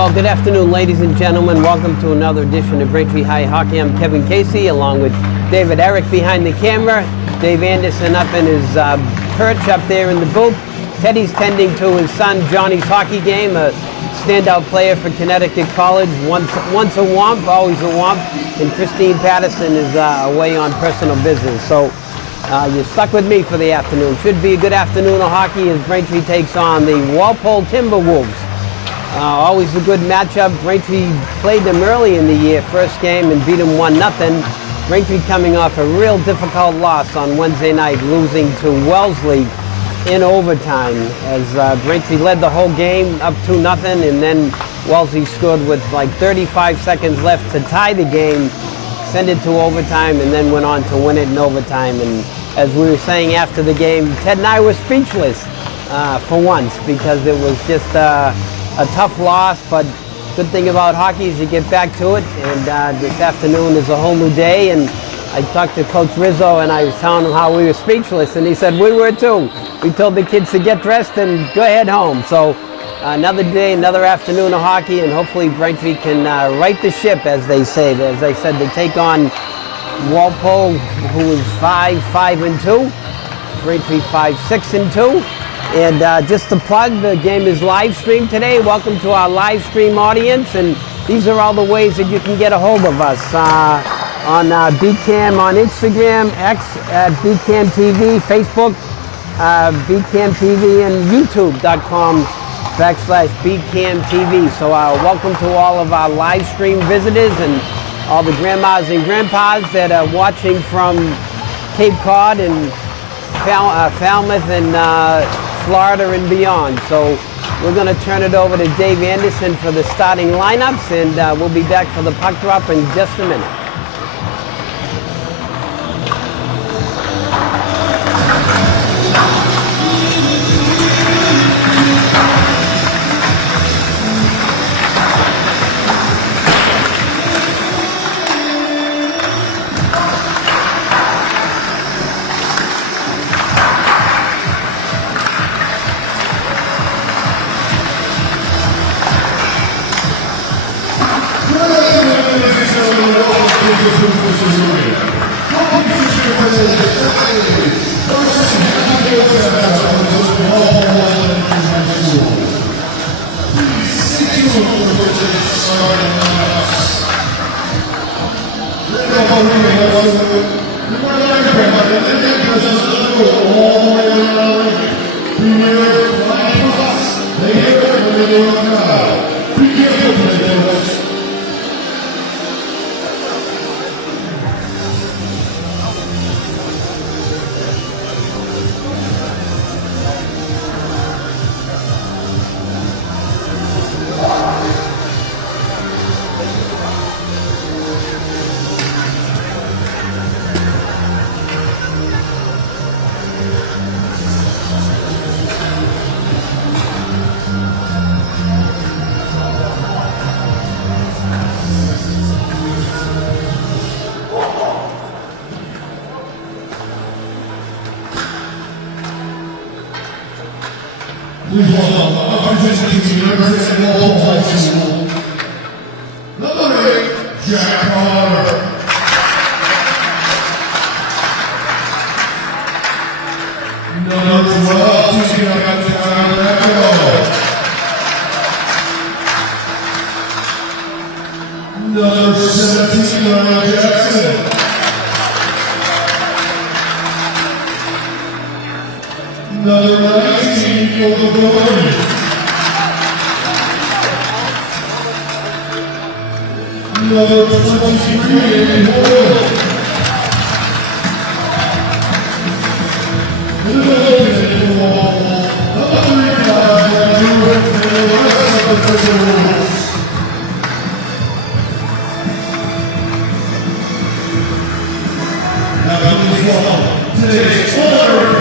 Well, good afternoon, ladies and gentlemen. Welcome to another edition of Braintree High Hockey. I'm Kevin Casey, along with David Eric behind the camera. Dave Anderson up in his perch up there in the booth. Teddy's tending to his son Johnny's hockey game, a standout player for Connecticut College. Once a Womp, always a Womp. And Christine Patterson is away on personal business. So you're stuck with me for the afternoon. Should be a good afternoon of hockey as Braintree takes on the Walpole Timberwolves. Always a good matchup. Braintree played them early in the year, first game, and beat them 1-0. Braintree coming off a real difficult loss on Wednesday night, losing to Wellesley in overtime as Braintree led the whole game up 2-0, and then Wellesley scored with like 35 seconds left to tie the game, send it to overtime, and then went on to win it in overtime. And as we were saying after the game, Ted and I were speechless for once, because it was just a tough loss, but good thing about hockey is you get back to it, and this afternoon is a whole new day. And I talked to Coach Rizzo, and I was telling him how we were speechless, and he said we were too. We told the kids to get dressed and go ahead home. So another day, another afternoon of hockey, and hopefully Braintree can right the ship, as they say. As I said, they take on Walpole, who is 5-5-2, Braintree 5-6-2. And just to plug, the game is live streamed today. Welcome to our live stream audience. And these are all the ways that you can get a hold of us. On BCAM on Instagram, X at BCAM TV, Facebook, BCAM TV, and YouTube.com/BCAM TV. So welcome to all of our live stream visitors and all the grandmas and grandpas that are watching from Cape Cod and Falmouth and Florida and beyond. So we're going to turn it over to Dave Anderson for the starting lineups, and we'll be back for the puck drop in just a minute. Please welcome representing the University of Walpole High School, number 8, Jack Carter. Number 12, number 17, Ryan Jackson. Number 19 for the Glory. Number 23 Hoyle. Number 35 today's order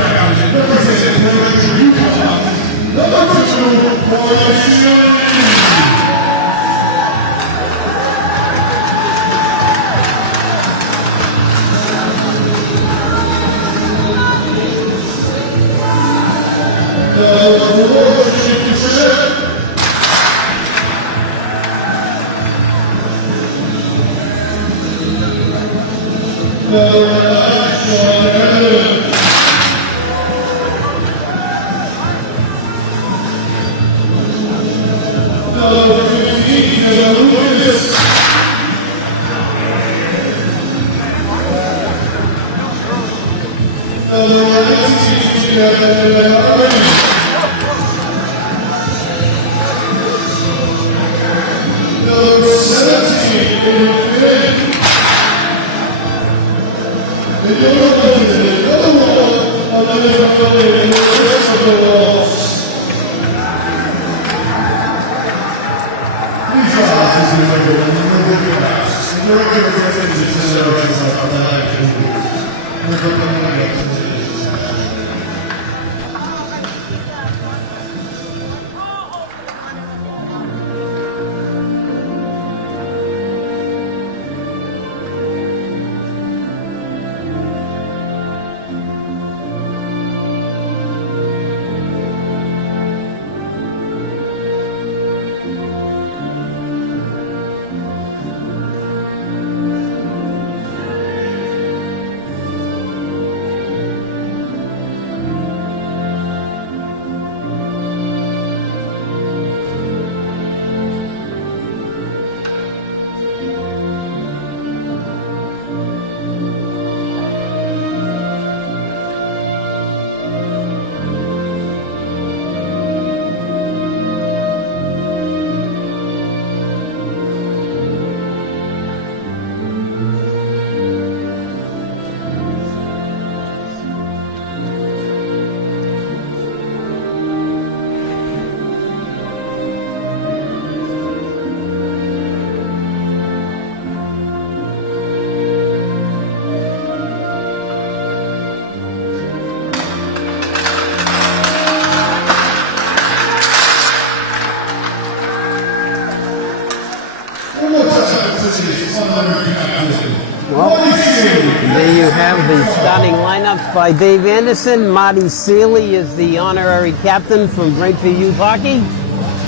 representing Braintree, number 2, Walpole. Number 17 in the fifth. The yellow belt is another wall on the left building and the rest of the walls. Please rise as you enter the moving class. And your representatives are on the line. Well, there you have the starting lineups by Dave Anderson. Marty Seeley is the honorary captain from Braintree Youth Hockey.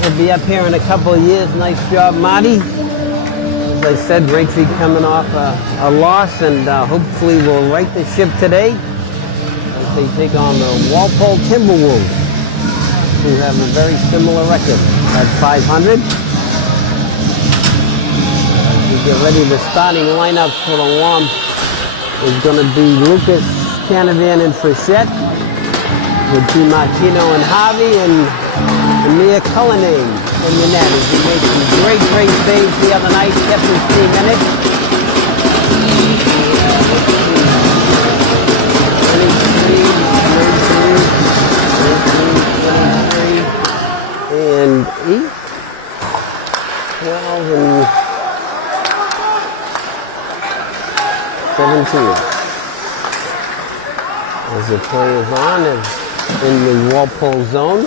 He'll be up here in a couple of years. Nice job, Marty. As I said, Braintree coming off a loss, and hopefully will right the ship today as they take on the Walpole Timberwolves, who have a very similar record at 500. We get ready. The starting lineup for the Womps is going to be Lucas, Canavan, and Frechette, with DiMartino and Harvey, and Mia Cullinane in the net. As he made some great saves the other night, kept his team in it. 23, and 8, 12, and 17. As the play is on, in the Walpole zone.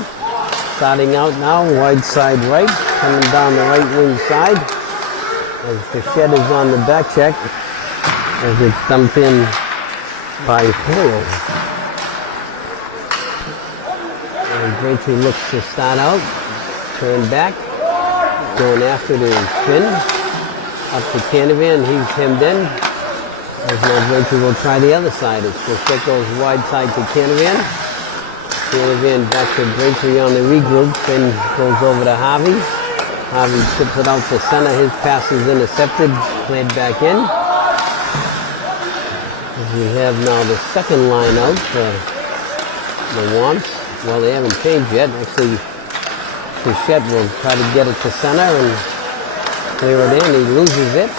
Starting out now, wide side right, coming down the right wing side. As Frechette is on the back check, as it's dumped in by Hale. And Braintree looks to start out, turn back, going after the Finn. Up to Canavan, he's hemmed in. As now Braintree will try the other side. As Frechette goes wide side to Canavan. Canavan back to Braintree on the regroup, then goes over to Harvey. Harvey chips it out to center. His pass is intercepted, played back in. As we have now the second line out for the Womps. Well, they haven't changed yet. Actually, Frechette will try to get it to center and clear it in. He loses it.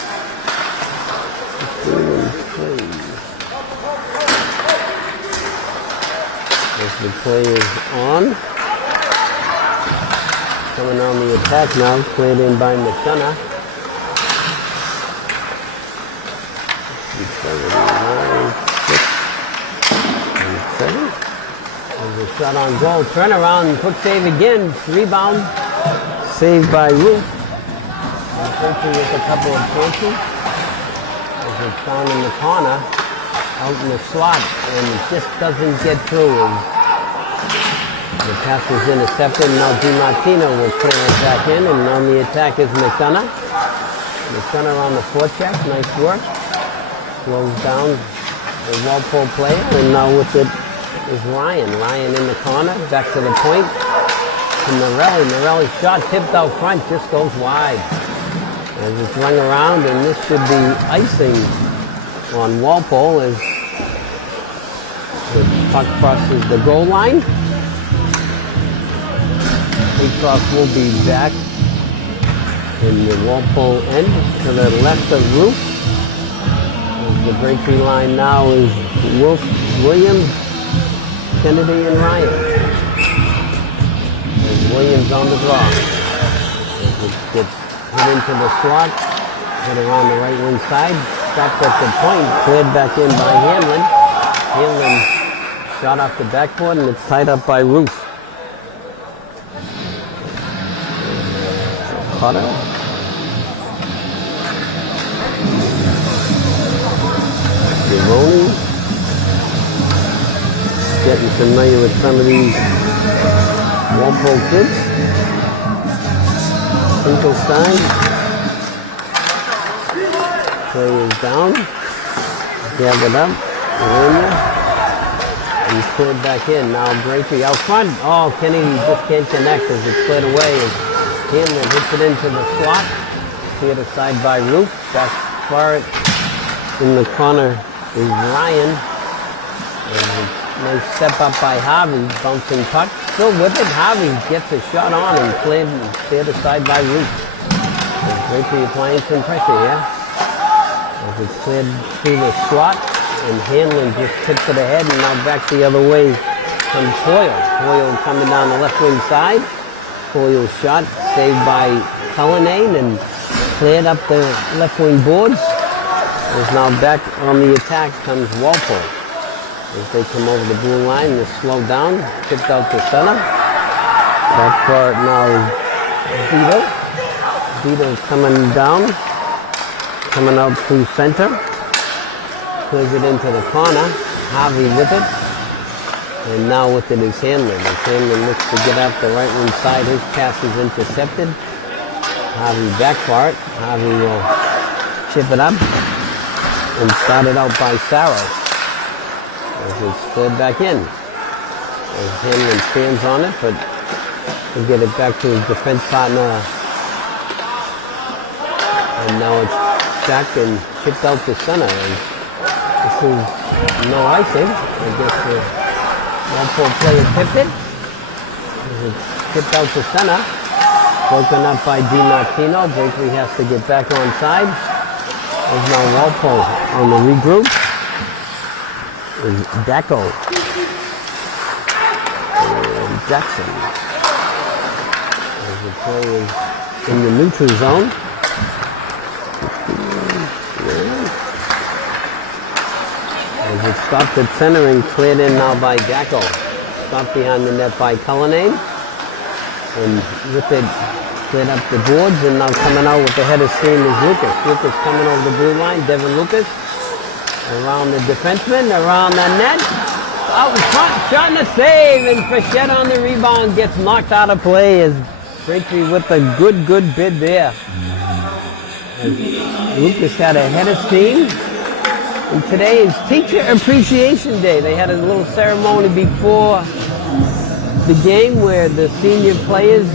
As the play is on. Coming on the attack now, played in by McDonough. 7, 7. There's a shot on goal. Turnaround, quick save again. Rebound. Saved by Ruth. Braintree with a couple of chances. As it's found in the corner, out in the slot, and it just doesn't get through. The pass was intercepted. Now DiMartino will clear it back in, and on the attack is McDonough. McDonough on the forecheck. Nice work. Slows down the Walpole player, and now with it is Ryan. Ryan in the corner, back to the point. To Morelli. Morelli's shot tipped out front, just goes wide. As it's rung around, and this should be icing on Walpole as the puck crosses the goal line. Face-off will be back in the Walpole end to the left of Roof. The Braintree line now is Wolf, Williams, Kennedy, and Ryan. There's Williams on the draw. It gets hit into the slot, hit around the right wing side, stopped at the point, cleared back in by Hanlon. Hanlon shot off the backboard, and it's tied up by Roof. Carter. Devoni. Getting familiar with some of these Walpole kids. Finkelstein. Play is down. Gathered up. Arena. And cleared back in. Now Braintree out front. Oh, Kennedy just can't connect as it's cleared away. Hanlon hits it into the slot. Cleared aside by Roof. Back far in the corner is Ryan. And nice step up by Harvey. Bouncing puck. Still with it. Harvey gets a shot on and cleared aside by Roof. Braintree applying some pressure here. As it's cleared through the slot. And Hanlon just tips it ahead, and now back the other way comes Hoyle. Hoyle coming down the left wing side. Hoyle's shot saved by Cullinane and cleared up the left wing boards. Is now back on the attack comes Walpole. As they come over the blue line, they're slowed down, tipped out to center. Back for it now is Vito. Vito's coming down, coming out through center. Clears it into the corner. Harvey with it. And now with it is Hanlon. As Hanlon looks to get up the right wing side, his pass is intercepted. Harvey back for it. Harvey will chip it up and start it out by Sarah. As it's cleared back in. As Hanlon stands on it, but he'll get it back to his defense partner. And now it's back and chipped out to center. This is no icing. I guess the Walpole player tipped it. It's tipped out to center. Broken up by DiMartino. Braintree has to get back on side. There's now Walpole on the regroup. Is Daco. And Jackson. As the play is in the neutral zone. As it stopped at center and cleared in now by Daco. Stopped behind the net by Cullinane. And with it, cleared up the boards, and now coming out with the head of steam is Lucas. Lucas coming over the blue line, Devin Lucas. Around the defenseman, around the net. Out in front, shot and a save, and Frechette on the rebound gets knocked out of play as Braintree with a good bid there. As Lucas had a head of steam. And today is Teacher Appreciation Day. They had a little ceremony before the game where the senior players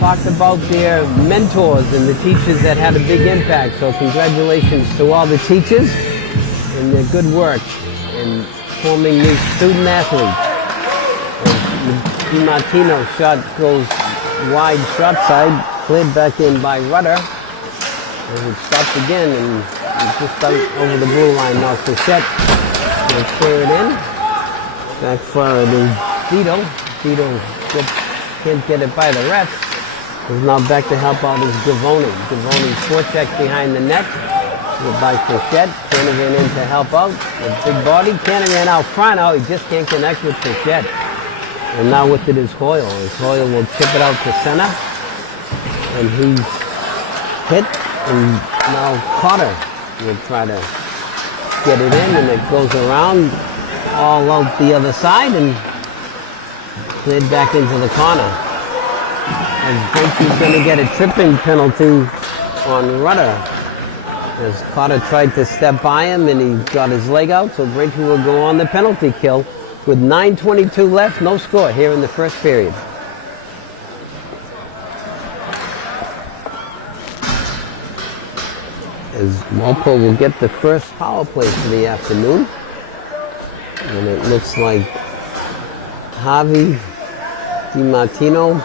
talked about their mentors and the teachers that had a big impact. So congratulations to all the teachers and their good work in forming these student athletes. DiMartino's shot goes wide shot side, cleared back in by Rudder. As it stopped again and just out over the blue line now. Frechette will clear it in. Back for it is Vito. Vito can't get it by the ref. Is now back to help out is Devoni. Devoni's forecheck behind the net. By Frechette. Canavan in to help out. With big body. Canavan out front. Oh, he just can't connect with Frechette. And now with it is Hoyle. As Hoyle will chip it out to center. And he's hit. And now Carter will try to get it in, and it goes around all out the other side and slid back into the corner. And Braintree's going to get a tripping penalty on Rudder. As Carter tried to step by him and he got his leg out, so Braintree will go on the penalty kill with 9:22 left, no score here in the first period. As Walpole will get the first power play for the afternoon. And it looks like Harvey, DiMartino,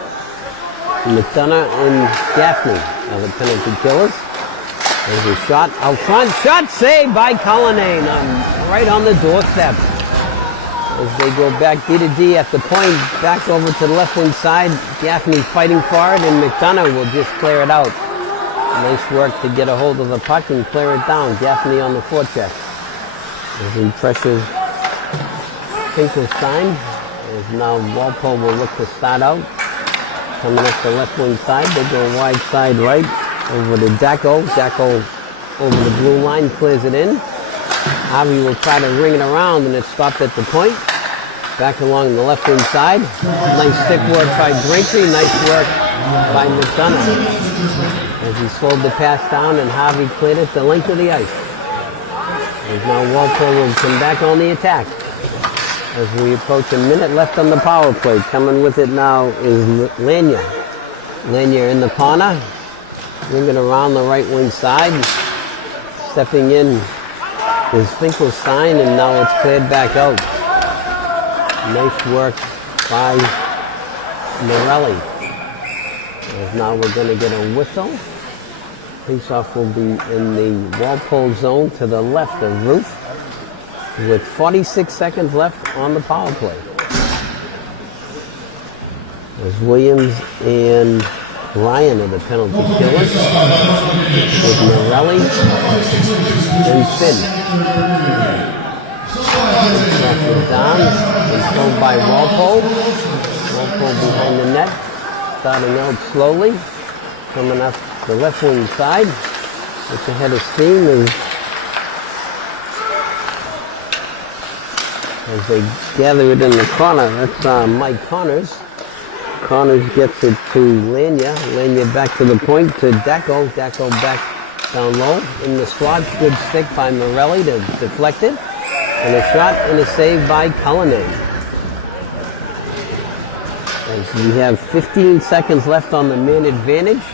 McDonough, and Gaffney are the penalty killers. There's a shot out front. Shot saved by Cullinane, right on the doorstep. As they go back D to D at the point, back over to the left wing side. Gaffney fighting for it, and McDonough will just clear it out. Nice work to get a hold of the puck and clear it down. Gaffney on the forecheck. As he pressures Finkelstein. As now Walpole will look to start out. Coming up the left wing side, they go wide side right. Over to Dacko. Dacko over the blue line, clears it in. Harvey will try to ring it around, and it's stopped at the point. Back along the left wing side. Nice stick work by Braintree. Nice work by McDonough. As he slowed the pass down, and Harvey cleared it the length of the ice. As now Walpole will come back on the attack. As we approach a minute left on the power play. Coming with it now is Lanier. Lanier in the corner. Ring it around the right wing side. Stepping in is Finkelstein, and now it's cleared back out. Nice work by Morelli. As now we're going to get a whistle. Faceoff will be in the Walpole zone to the left of Roof, with 46 seconds left on the power play. As Williams and Ryan are the penalty killers, with Morelli and Finn. Faceoff down, controlled by Walpole. Walpole behind the net, starting out slowly, coming up the left wing side. It's ahead of steam as they gather it in the corner. That's Mike Connors. Connors gets it to Lanier. Lanier back to the point to Dacko. Dacko back down low in the slot. Good stick by Morelli to deflect it. And a shot and a save by Cullinane. As we have 15 seconds left on the man advantage.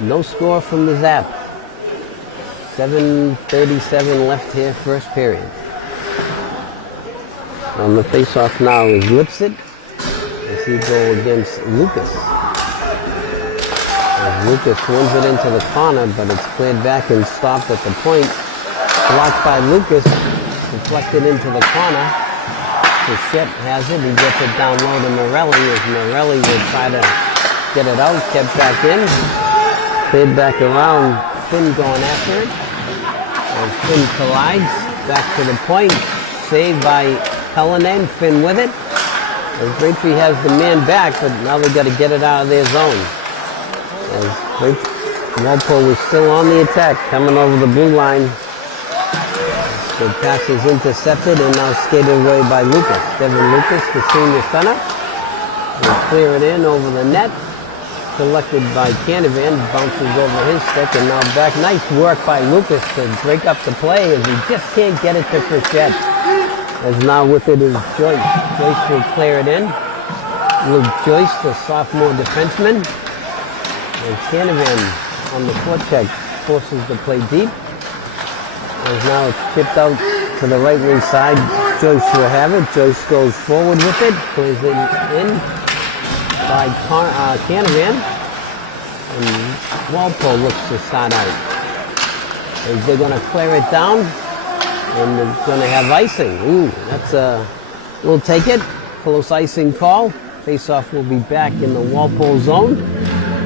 No score from the Zap. 7:37 left here, first period. On the face-off now is Lipset. As he go against Lucas. As Lucas wins it into the corner, but it's cleared back and stopped at the point. Blocked by Lucas, deflected into the corner. Bichette has it, he gets it down low to Morelli, as Morelli will try to get it out, kept back in. Cleared back around, Finn going after it. And Finn collides, back to the point, saved by Cullinane, Finn with it. As Braintree has the man back, but now they've got to get it out of their zone. As Walpole is still on the attack, coming over the blue line. The pass is intercepted and now skated away by Lucas. Devin Lucas, the senior center, will clear it in over the net. Collected by Canavan, bounces over his stick, and now back. Nice work by Lucas to break up the play, as he just can't get it to Bichette. As now with it is Joyce. Joyce will clear it in. Luke Joyce, the sophomore defenseman. And Canavan on the forecheck forces the play deep. As now it's chipped out to the right wing side. Joyce will have it. Joyce goes forward with it. Plays it in by Canavan. And Walpole looks to start out. As they're going to clear it down. And they're going to have icing. Ooh, that's a... We'll take it. Close icing call. Faceoff will be back in the Walpole zone.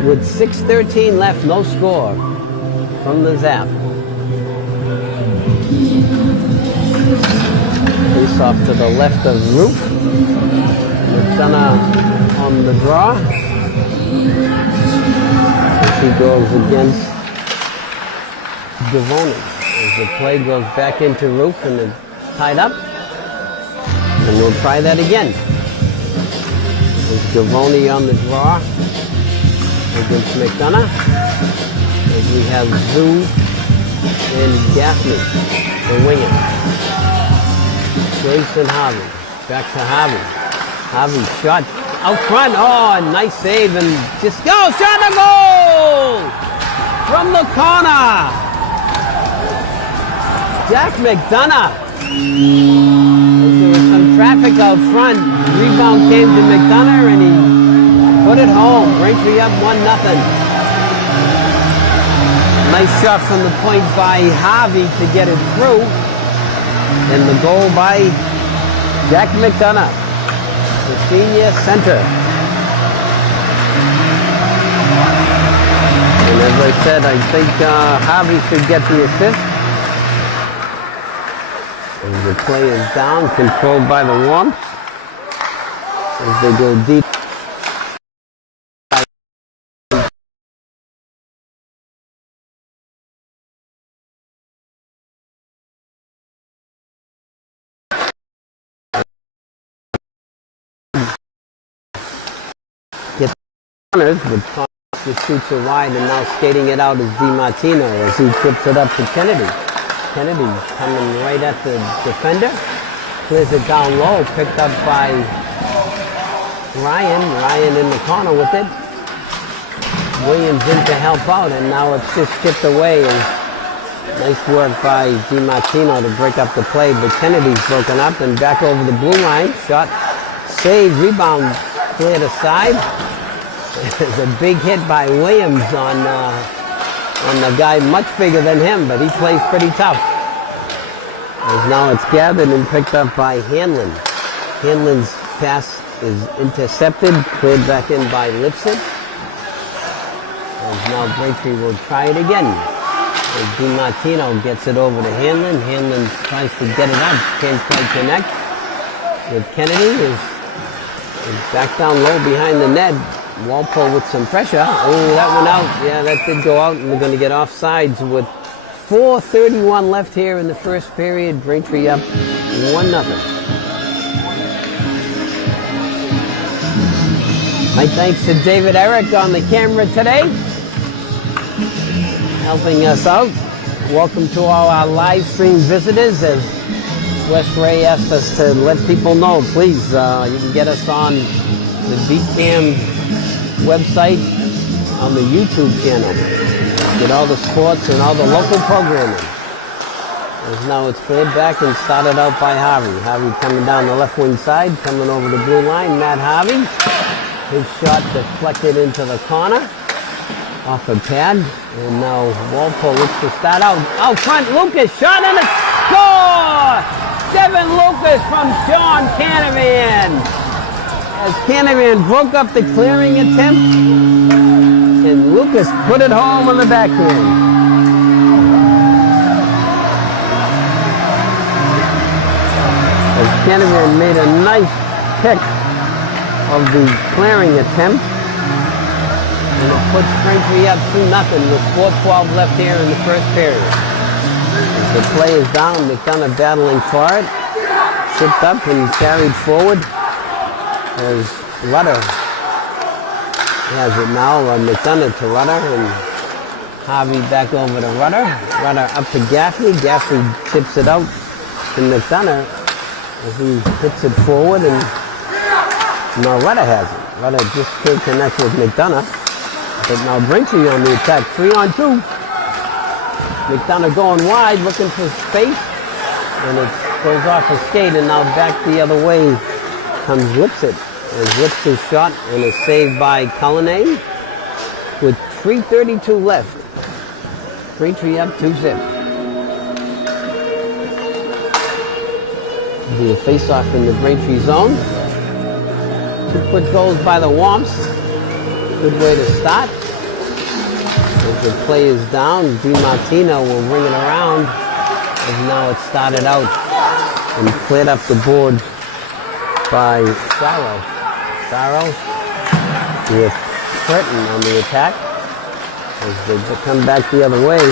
With 6:13 left, no score from the Zap. Face off to the left of Roof. McDonough on the draw. As he goes against Gavoni. As the play goes back into Roof and it's tied up. And we'll try that again. There's Gavoni on the draw against McDonough. As we have Zoo and Gaffney, the winger. Joyce and Harvey. Back to Harvey. Harvey shot out front. Oh, nice save and just go. Shot a goal from the corner. Jack McDonough. There was some traffic out front. Rebound came to McDonough and he put it home. Braintree up 1-0. Nice shot from the point by Harvey to get it through. And the goal by Jack McDonough, the senior center. And as I said, I think Harvey should get the assist. As the play is down, controlled by the Womps. As they go deep. Get runners, but the shoots are wide, and now skating it out is DiMartino as he tips it up to Kennedy. Kennedy coming right at the defender, clears it down low, picked up by Ryan. Ryan in the corner with it. Williams in to help out, and now it's just chipped away. And nice work by DiMartino to break up the play, but Kennedy's broken up and back over the blue line. Shot, save, rebound, cleared aside. There's a big hit by Williams on the guy much bigger than him, but he plays pretty tough. As now it's gathered and picked up by Hanlon. Hanlon's pass is intercepted, cleared back in by Lipset. As now Braintree will try it again. As DiMartino gets it over to Hanlon. Hanlon tries to get it up, can't quite connect. With Kennedy is back down low behind the net. Walpole with some pressure. Oh, that went out. Yeah, that did go out, and we're going to get offsides with 4:31 left here in the first period. Braintree up 1-0. My thanks to David Eric on the camera today, helping us out. Welcome to all our live stream visitors. As Wes Ray asked us to let people know, please, you can get us on the BCam website on the YouTube channel. Get all the sports and all the local programming. As now it's cleared back and started out by Harvey. Harvey coming down the left wing side, coming over the blue line. Matt Harvey. His shot deflected into the corner. Off a pad. And now Walpole looks to start out. Out front, Lucas shot and a score! Devin Lucas from Sean Canavan. As Canavan broke up the clearing attempt, and Lucas put it home on the backhand. As Canavan made a nice pick of the clearing attempt, and it puts Braintree up 2-0 with 4:12 left here in the first period. As the play is down, McDonough battling for it, chipped up and carried forward. As Rutter has it now, McDonough to Rutter, and Harvey back over to Rutter. Rutter up to Gaffney. Gaffney tips it out to McDonough as he hits it forward, and now Rutter has it. Rutter just can't connect with McDonough. But now Braintree on the attack, 3-on-2. McDonough going wide, looking for space, and it goes off his skate, and now back the other way comes Lipset. As Lipset's shot and is saved by Cullinane with 3:32 left. Braintree up 2-0. Be a face-off in the Braintree zone. 2-foot goals by the Womps. Good way to start. As the play is down, DiMartino will bring it around. As now it started out and cleared up the board by Sarro. Sarro with Curtin on the attack. As they come back the other way.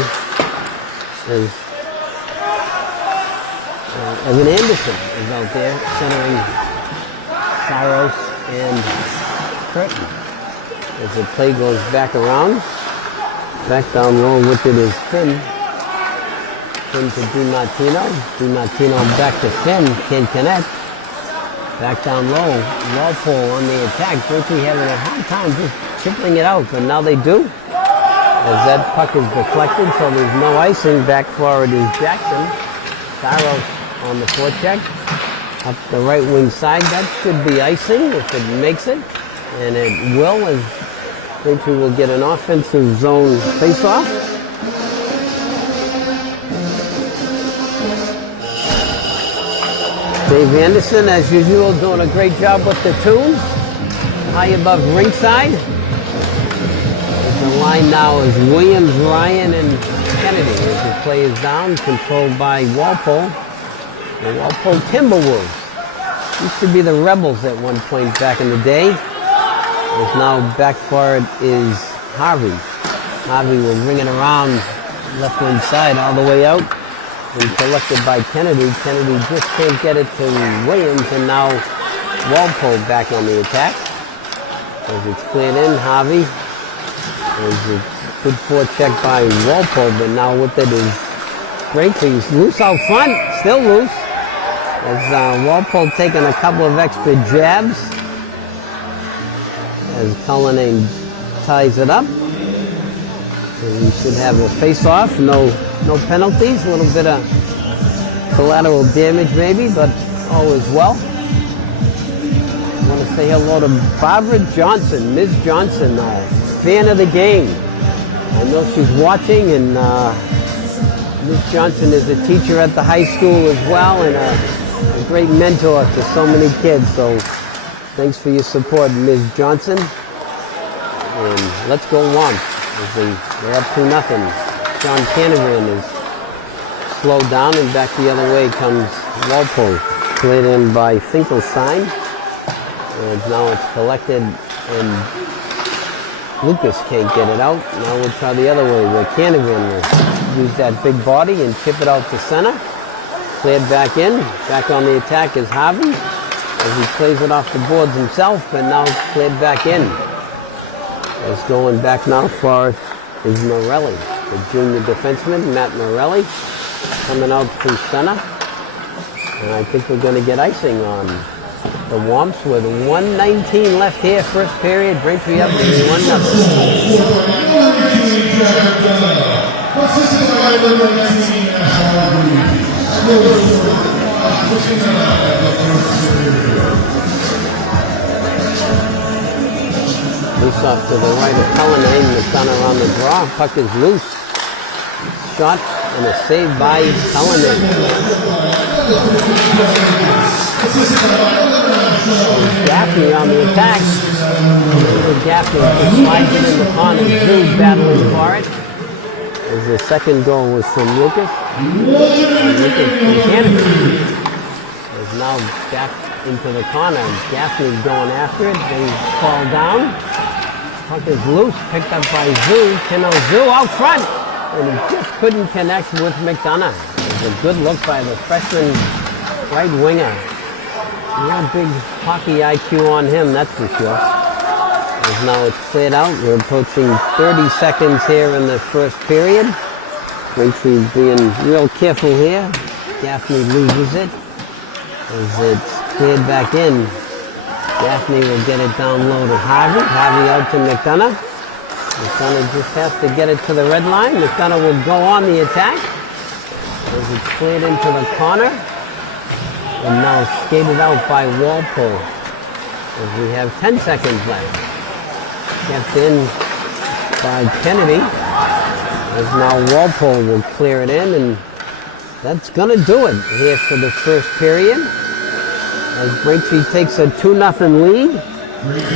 As Evan Anderson is out there centering Saros and Curtin. As the play goes back around, back down low with it is Finn. Finn to DiMartino. DiMartino back to Finn, can't connect. Back down low, Walpole on the attack. Braintree having a hard time just chipping it out, but now they do. As that puck is deflected, so there's no icing. Back forward is Jackson. Saros on the forecheck. up the right wing side. That should be icing if it makes it, and it will, as Braintree will get an offensive zone face-off. Dave Anderson, as usual, doing a great job with the tunes. High above ringside. The line now is Williams, Ryan, and Kennedy as the play is down, controlled by Walpole. The Walpole Timberwolves. Used to be the Rebels at one point back in the day. As now back for it is Harvey. Harvey will bring it around left wing side all the way out and collected by Kennedy. Kennedy just can't get it to Williams, and now Walpole back on the attack. As it's cleared in, Harvey. There's a good forecheck by Walpole, but now with it is Braintree's loose out front, still loose. As Walpole taking a couple of extra jabs. As Cullinane ties it up. And we should have a face-off, no penalties, a little bit of collateral damage maybe, but all is well. I want to say hello to Barbara Johnson, Ms. Johnson, fan of the game. I know she's watching, and Ms. Johnson is a teacher at the high school as well, and a great mentor to so many kids. So thanks for your support, Ms. Johnson. And let's go Womps. They're up 2-0. Sean Canavan is slowed down, and back the other way comes Walpole. Played in by Finkelstein. And now it's collected, and Lucas can't get it out. Now we'll try the other way, where Canavan will use that big body and chip it out to center. Cleared back in. Back on the attack is Harvey, as he plays it off the boards himself, but now cleared back in. It's going back now for is Morelli, the junior defenseman, Matt Morelli, coming out through center. And I think we're going to get icing on the Womps with 1:19 left here, first period. Braintree up 1-0. Loose off to the right of Cullinane. McDonough on the draw. Puck is loose. Shot and a save by Cullinane. Gaffney on the attack. Gaffney slides it in the corner. Zoo battling for it. As the second goal was from Lucas. Lucas from Canada. Is now back into the corner. Gaffney's going after it. They fall down. Puck is loose, picked up by Zoo. Keno Zoo out front. And he just couldn't connect with McDonough. It was a good look by the freshman right winger. Real big hockey IQ on him, that's for sure. As now it's cleared out. We're approaching 30 seconds here in the first period. Braintree's being real careful here. Gaffney loses it. As it's cleared back in. Gaffney will get it down low to Harvey. Harvey out to McDonough. McDonough just has to get it to the red line. McDonough will go on the attack. As it's cleared into the corner. And now skated out by Walpole. As we have 10 seconds left. Kept in by Kennedy. As now Walpole will clear it in, and that's going to do it here for the first period. As Braintree takes a 2-0 lead.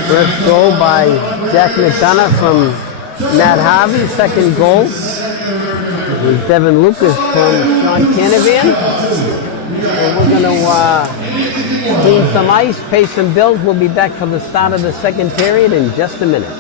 First goal by Jack McDonough from Matt Harvey. Second goal was Devin Lucas from Sean Canavan. So we're going to clean some ice, pay some bills. We'll be back for the start of the second period in just a minute.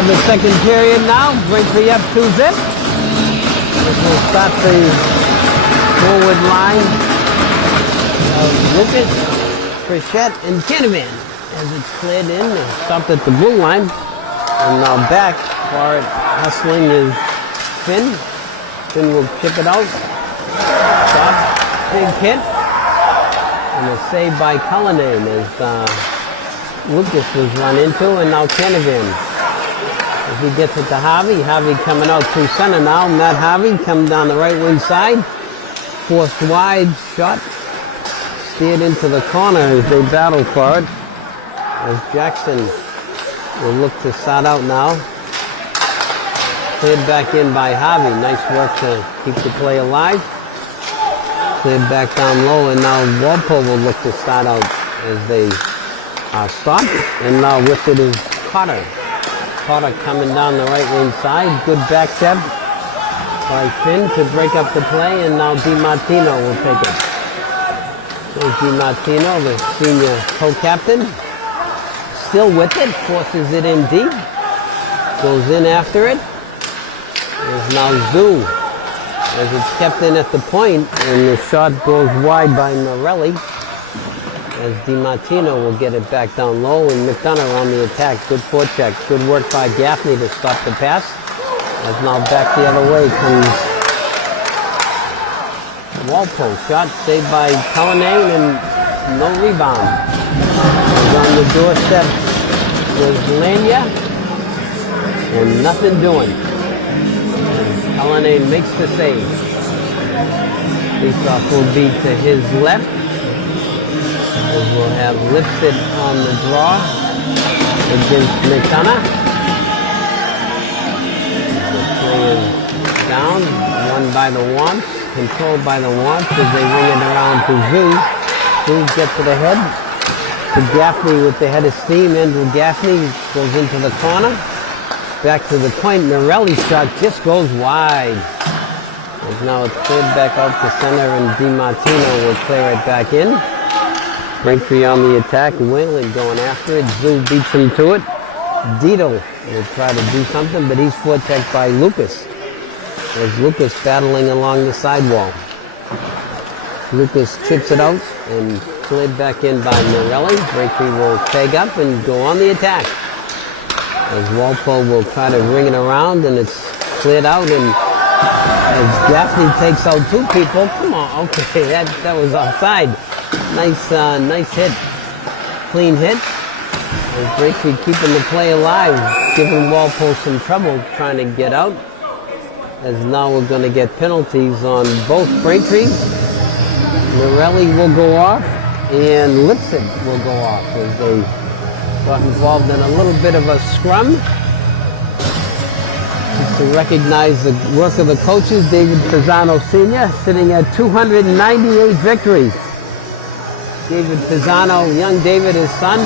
of the second period now. Braintree up 2-zip. This will start the forward line of Lucas, Frechette, and Canavan. As it's cleared in, they stopped at the blue line. And now back for it, hustling is Finn. Finn will chip it out. Stop, big hit. And a save by Cullinane as Lucas was run into, and now Canavan. As he gets it to Harvey. Harvey coming out through center now. Matt Harvey coming down the right wing side. Forced wide, shot. Steered into the corner as they battle for it. As Jackson will look to start out now. Cleared back in by Harvey. Nice work to keep the play alive. Cleared back down low, and now Walpole will look to start out as they stop. And now with it is Cotter. Cotter coming down the right wing side. Good back step by Finn to break up the play, and now DiMartino will take it. There's DiMartino, the senior co-captain. Still with it, forces it in deep. Goes in after it. There's now Zoo. As it's kept in at the point, and the shot goes wide by Morelli. As DiMartino will get it back down low, and McDonough on the attack. Good forecheck. Good work by Gaffney to stop the pass. As now back the other way comes Walpole. Shot saved by Cullinane, and no rebound. He's on the doorstep with Lania, and nothing doing. And Cullinane makes the save. Faceoff will be to his left. As we'll have Lipset on the draw against McDonough. The play is down, won by the Wants, controlled by the Wants as they ring it around to Zoo. Zoo gets it ahead to Gaffney with the head of steam. Andrew Gaffney goes into the corner. Back to the point. Morelli's shot just goes wide. And now it's cleared back out to center, and DiMartino will clear it back in. Braintree on the attack. Whalen going after it. Zoo beats him to it. Dito will try to do something, but he's forechecked by Lucas. There's Lucas battling along the sidewall. Lucas chips it out and cleared back in by Morelli. Braintree will tag up and go on the attack. As Walpole will try to ring it around, and it's cleared out, and as Gaffney takes out two people. Come on, okay, that was offside. Nice hit. Clean hit. And Braintree keeping the play alive, giving Walpole some trouble trying to get out. As now we're going to get penalties on both Braintree. Morelli will go off, and Lipset will go off as they got involved in a little bit of a scrum. Just to recognize the work of the coaches, David Pisano Sr. sitting at 298 victories. David Pisano, young David, his son,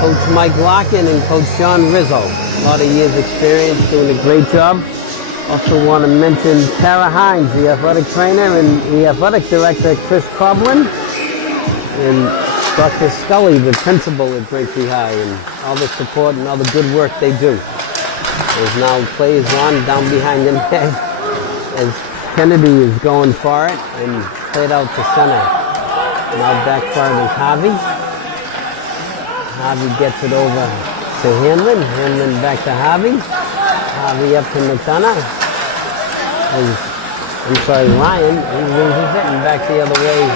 Coach Mike Larkin, and Coach Sean Rizzo. A lot of years experience, doing a great job. Also want to mention Tara Hines, the athletic trainer, and the athletic director, Chris Coblin, and Dr. Scully, the principal at Braintree High, and all the support and all the good work they do. There's now plays on down behind the net as Kennedy is going for it and played out to center. Now back for it is Harvey. Harvey gets it over to Hanlon. Hanlon back to Harvey. Harvey up to McDonough. Ryan. He loses it and back the other way.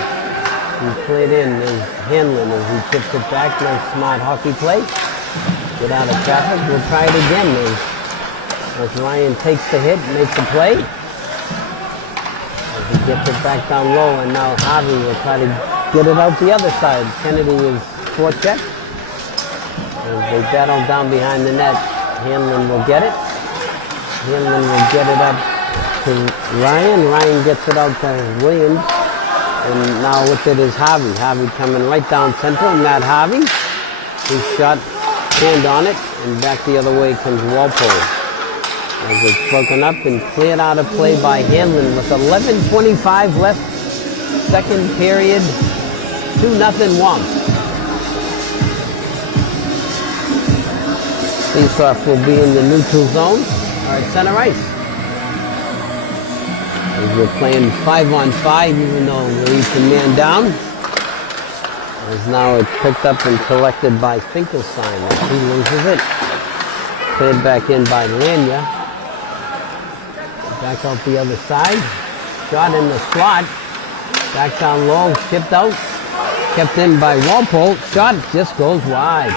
He played in as Hanlon as he chips it back. Nice smart hockey play. Get out of traffic. We'll try it again as Ryan takes the hit, makes a play. As he gets it back down low, and now Harvey will try to get it out the other side. Kennedy is forecheck. As they battle down behind the net, Hanlon will get it. Hanlon will get it up to Ryan. Ryan gets it out to Williams. And now with it is Harvey. Harvey coming right down central. Matt Harvey. His shot, hand on it, and back the other way comes Walpole. As it's broken up and cleared out of play by Hanlon with 11:25 left. Second period. 2-0 Wamps. Face-off will be in the neutral zone or at center ice. As we're playing 5-on-5, even though we're each a man down. As now it's picked up and collected by Finkelstein. As he loses it. Played back in by Lanya. Back out the other side. Shot in the slot. Back down low, chipped out. Kept in by Walpole. Shot just goes wide.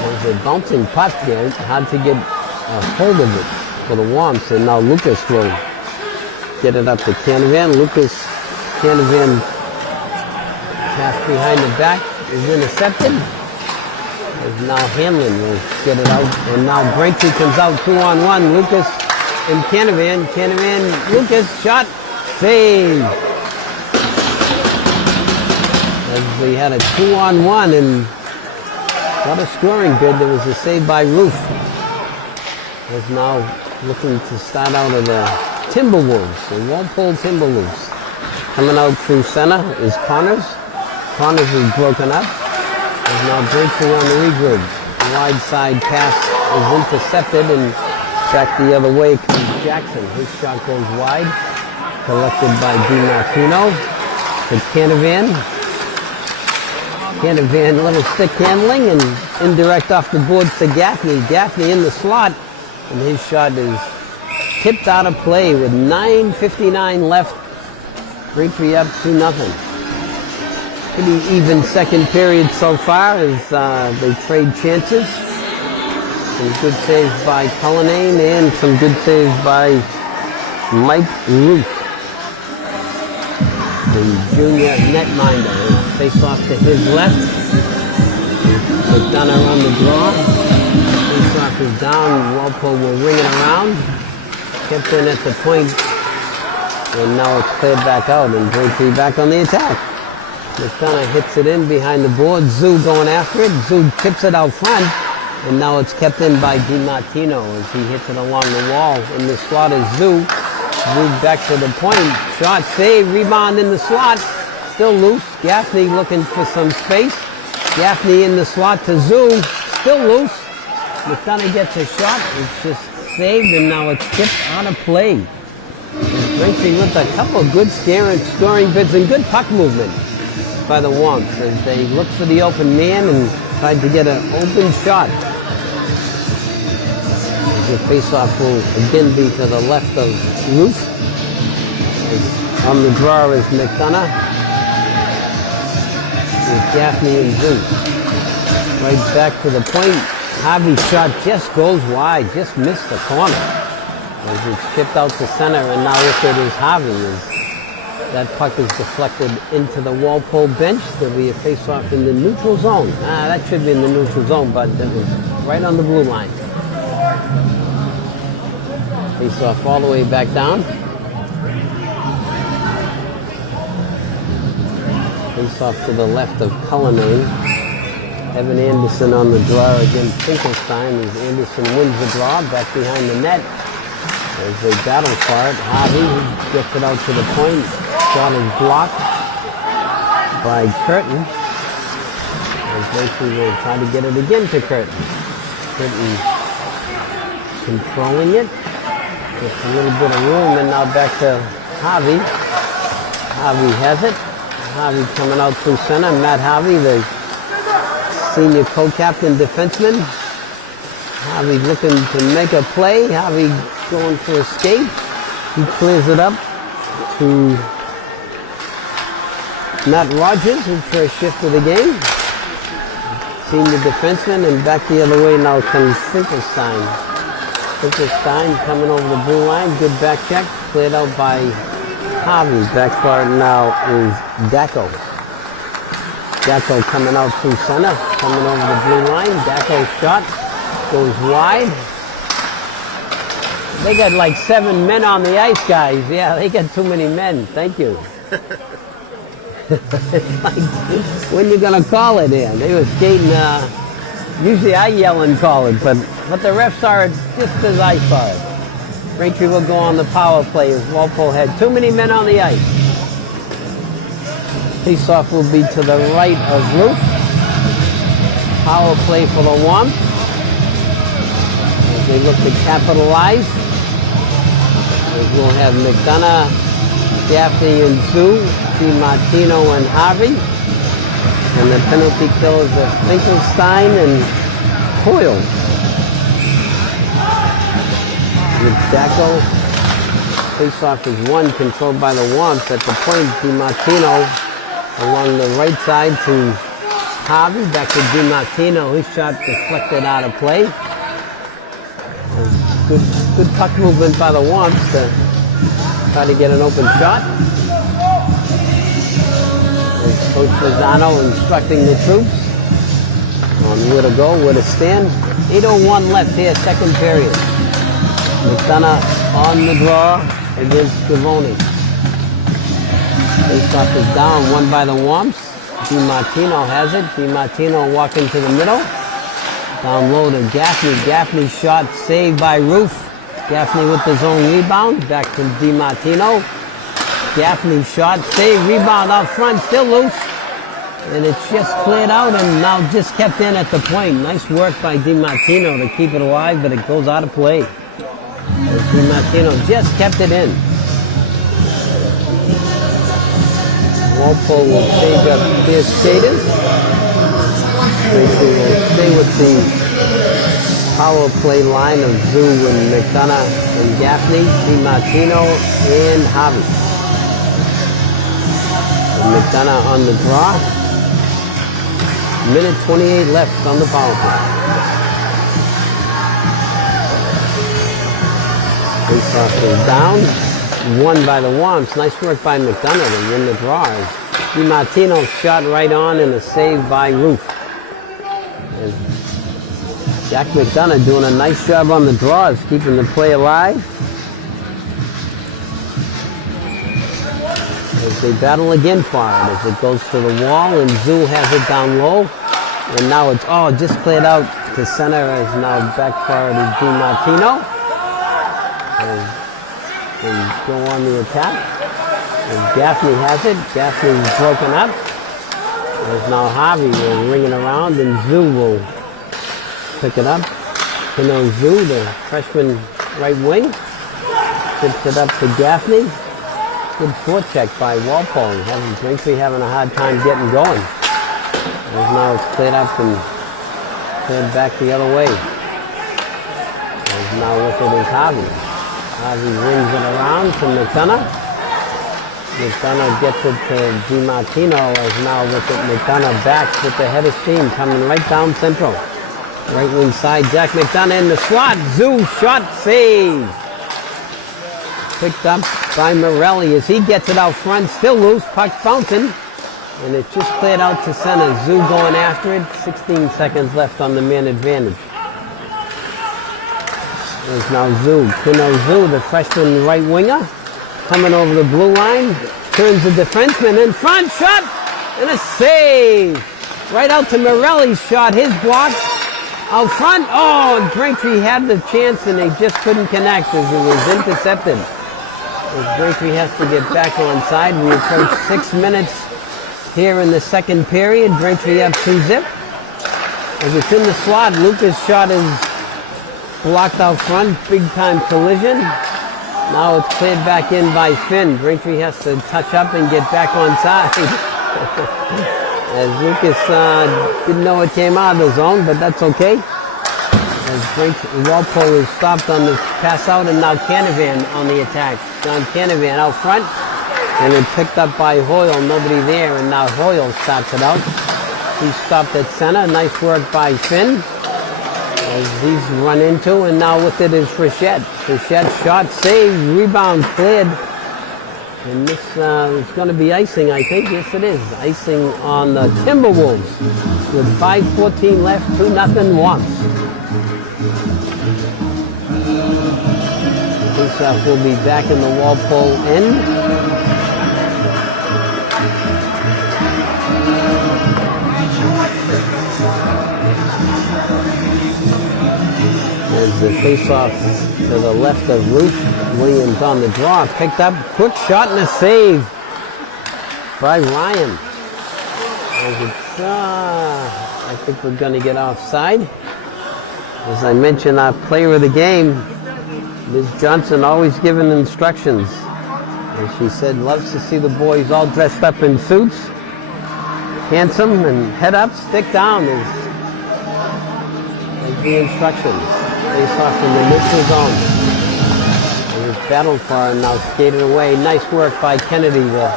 There's a bouncing puck there. Hard to get a hold of it for the Womps. And now Lucas will get it up to Canavan. Lucas, Canavan pass behind the back is intercepted. As now Hanlon will get it out. And now Braintree comes out 2-on-1. Lucas and Canavan. Canavan, Lucas, shot, save. As we had a 2-on-1 and not a scoring bid, there was a save by Roof. As now looking to start out of the Timberwolves, the Walpole Timberwolves. Coming out through center is Connors. Connors is broken up. As now Braintree on the regroup. Wide side pass is intercepted and back the other way comes Jackson. His shot goes wide. Collected by DiMartino to Canavan. Canavan, little stick handling and indirect off the boards to Gaffney. Gaffney in the slot, and his shot is tipped out of play with 9:59 left. Braintree up 2-0. Pretty even second period so far as they trade chances. Some good saves by Cullinane and some good saves by Mike Roof, the junior netminder. Face off to his left. McDonough on the draw. Face off is down. Walpole will ring it around. Kept in at the point. And now it's cleared back out and Braintree back on the attack. McDonough hits it in behind the board. Zoo going after it. Zoo tips it out front. And now it's kept in by DiMartino as he hits it along the wall. In the slot is Zoo. Zoo back to the point. Shot, save, rebound in the slot. Still loose. Gaffney looking for some space. Gaffney in the slot to Zoo. Still loose. McDonough gets a shot. It's just saved and now it's tipped out of play. Braintree with a couple of good scoring bids and good puck movement by the Womps as they look for the open man and tried to get an open shot. The face-off will again be to the left of Roof. On the draw is McDonough with Gaffney and Zoo. Right back to the point. Harvey's shot just goes wide, just missed the corner. As it's chipped out to center, and now look at his Harvey. That puck is deflected into the Walpole bench. There'll be a face-off in the neutral zone. That should be in the neutral zone, but that was right on the blue line. Face-off all the way back down. Face-off to the left of Cullinane. Evan Anderson on the draw against Finkelstein as Anderson wins the draw back behind the net. As they battle for it, Harvey gets it out to the point. Shot is blocked by Curtin. As Braintree will try to get it again to Curtin. Curtin controlling it. Gets a little bit of room and now back to Harvey. Harvey has it. Harvey coming out through center. Matt Harvey, the senior co-captain defenseman. Harvey looking to make a play. Harvey going for a skate. He clears it up to Matt Rogers, his first shift of the game. Senior defenseman, and back the other way now comes Finkelstein. Finkelstein coming over the blue line. Good back check. Cleared out by Harvey. Back for it now is Dacko. Dacko coming out through center. Coming over the blue line. Dacko's shot goes wide. They got like 7 men on the ice, guys. Yeah, they got too many men. Thank you. It's like, when you gonna call it in? They were skating, usually I yell and call it, but the refs saw it just as I saw it. Braintree will go on the power play as Walpole had too many men on the ice. Face-off will be to the right of Roof. Power play for the Womps. they look to capitalize. We'll have McDonough, Gaffney and Zoo, Martino and Harvey. And the penalty kills are Finkelstein and Hoyle. With Dacko, face-off is 1, controlled by the Womps. At the point, DiMartino along the right side to Harvey. Back to DiMartino. His shot deflected out of play. Good puck movement by the Womps to try to get an open shot. There's Coach Fasano instructing the troops on where to go, where to stand. 8:01 left here, second period. McDonough on the draw against Gavoni. Face-off is down, won by the Womps. DiMartino has it. DiMartino walking to the middle. Down low to Gaffney. Gaffney shot saved by Roof. Gaffney with his own rebound. Back to DiMartino. Gaffney shot saved. Rebound out front. Still loose. And it's just cleared out and now just kept in at the point. Nice work by DiMartino to keep it alive, but it goes out of play. As DiMartino just kept it in. Walpole will change up their skaters. Braintree will stay with the power play line of Zoo and McDonough and Gaffney, DiMartino and Harvey. And McDonough on the draw. Minute 28 left on the power play. Face-off is down. Won by the Womps. Nice work by McDonough to win the draw. DiMartino shot right on and a save by Roof. As Jack McDonough doing a nice job on the draws, keeping the play alive. As they battle again for it, as it goes to the wall, and Zoo has it down low. And now it's just cleared out to center, as now back for it is DiMartino. As they go on the attack. As Gaffney has it. Gaffney's broken up. There's now Harvey ringing around, and Zoo will pick it up. Pino Zoo, the freshman right wing, tips it up to Gaffney. Good forecheck by Walpole. Braintree having a hard time getting going. As now it's cleared up and cleared back the other way. As now with it is Harvey. Harvey rings it around to McDonough. McDonough gets it to DiMartino, as now with it McDonough back with the head of steam coming right down central. Right wing side, Jack McDonough in the slot. Zoo shot save. Picked up by Morelli as he gets it out front. Still loose, puck bouncing. And it's just cleared out to center. Zoo going after it. 16 seconds left on the man advantage. There's now Zoo. Pino Zoo, the freshman right winger. Coming over the blue line, turns the defenseman in front, shot, and a save. Right out to Morelli's shot, his block. Out front, and Braintree had the chance and they just couldn't connect as it was intercepted. As Braintree has to get back on side. We approach 6 minutes here in the second period. Braintree up 2-0. As it's in the slot, Lucas' shot is blocked out front, big time collision. Now it's cleared back in by Finn. Braintree has to touch up and get back on side. As Lucas didn't know it came out of the zone, but that's okay. As Walpole is stopped on the pass out, and now Canavan on the attack. John Canavan out front, and then picked up by Hoyle. Nobody there, and now Hoyle stops it out. He's stopped at center. Nice work by Finn. As he's run into, and now with it is Frechette. Frechette shot, saved, rebound, cleared. And this is going to be icing, I think. Yes, it is. Icing on the Timberwolves with 5:14 left, 2-0 Womps. Faceoff will be back in the Walpole end. As the face-off to the left of Roof. Williams on the draw, picked up, quick shot and a save by Ryan. As it's, I think we're going to get offside. As I mentioned, our player of the game, Ms. Johnson, always giving instructions. And she said, loves to see the boys all dressed up in suits. Handsome and head up, stick down is the instructions. Face off in the neutral zone. And he's battled for and now skated away. Nice work by Kennedy to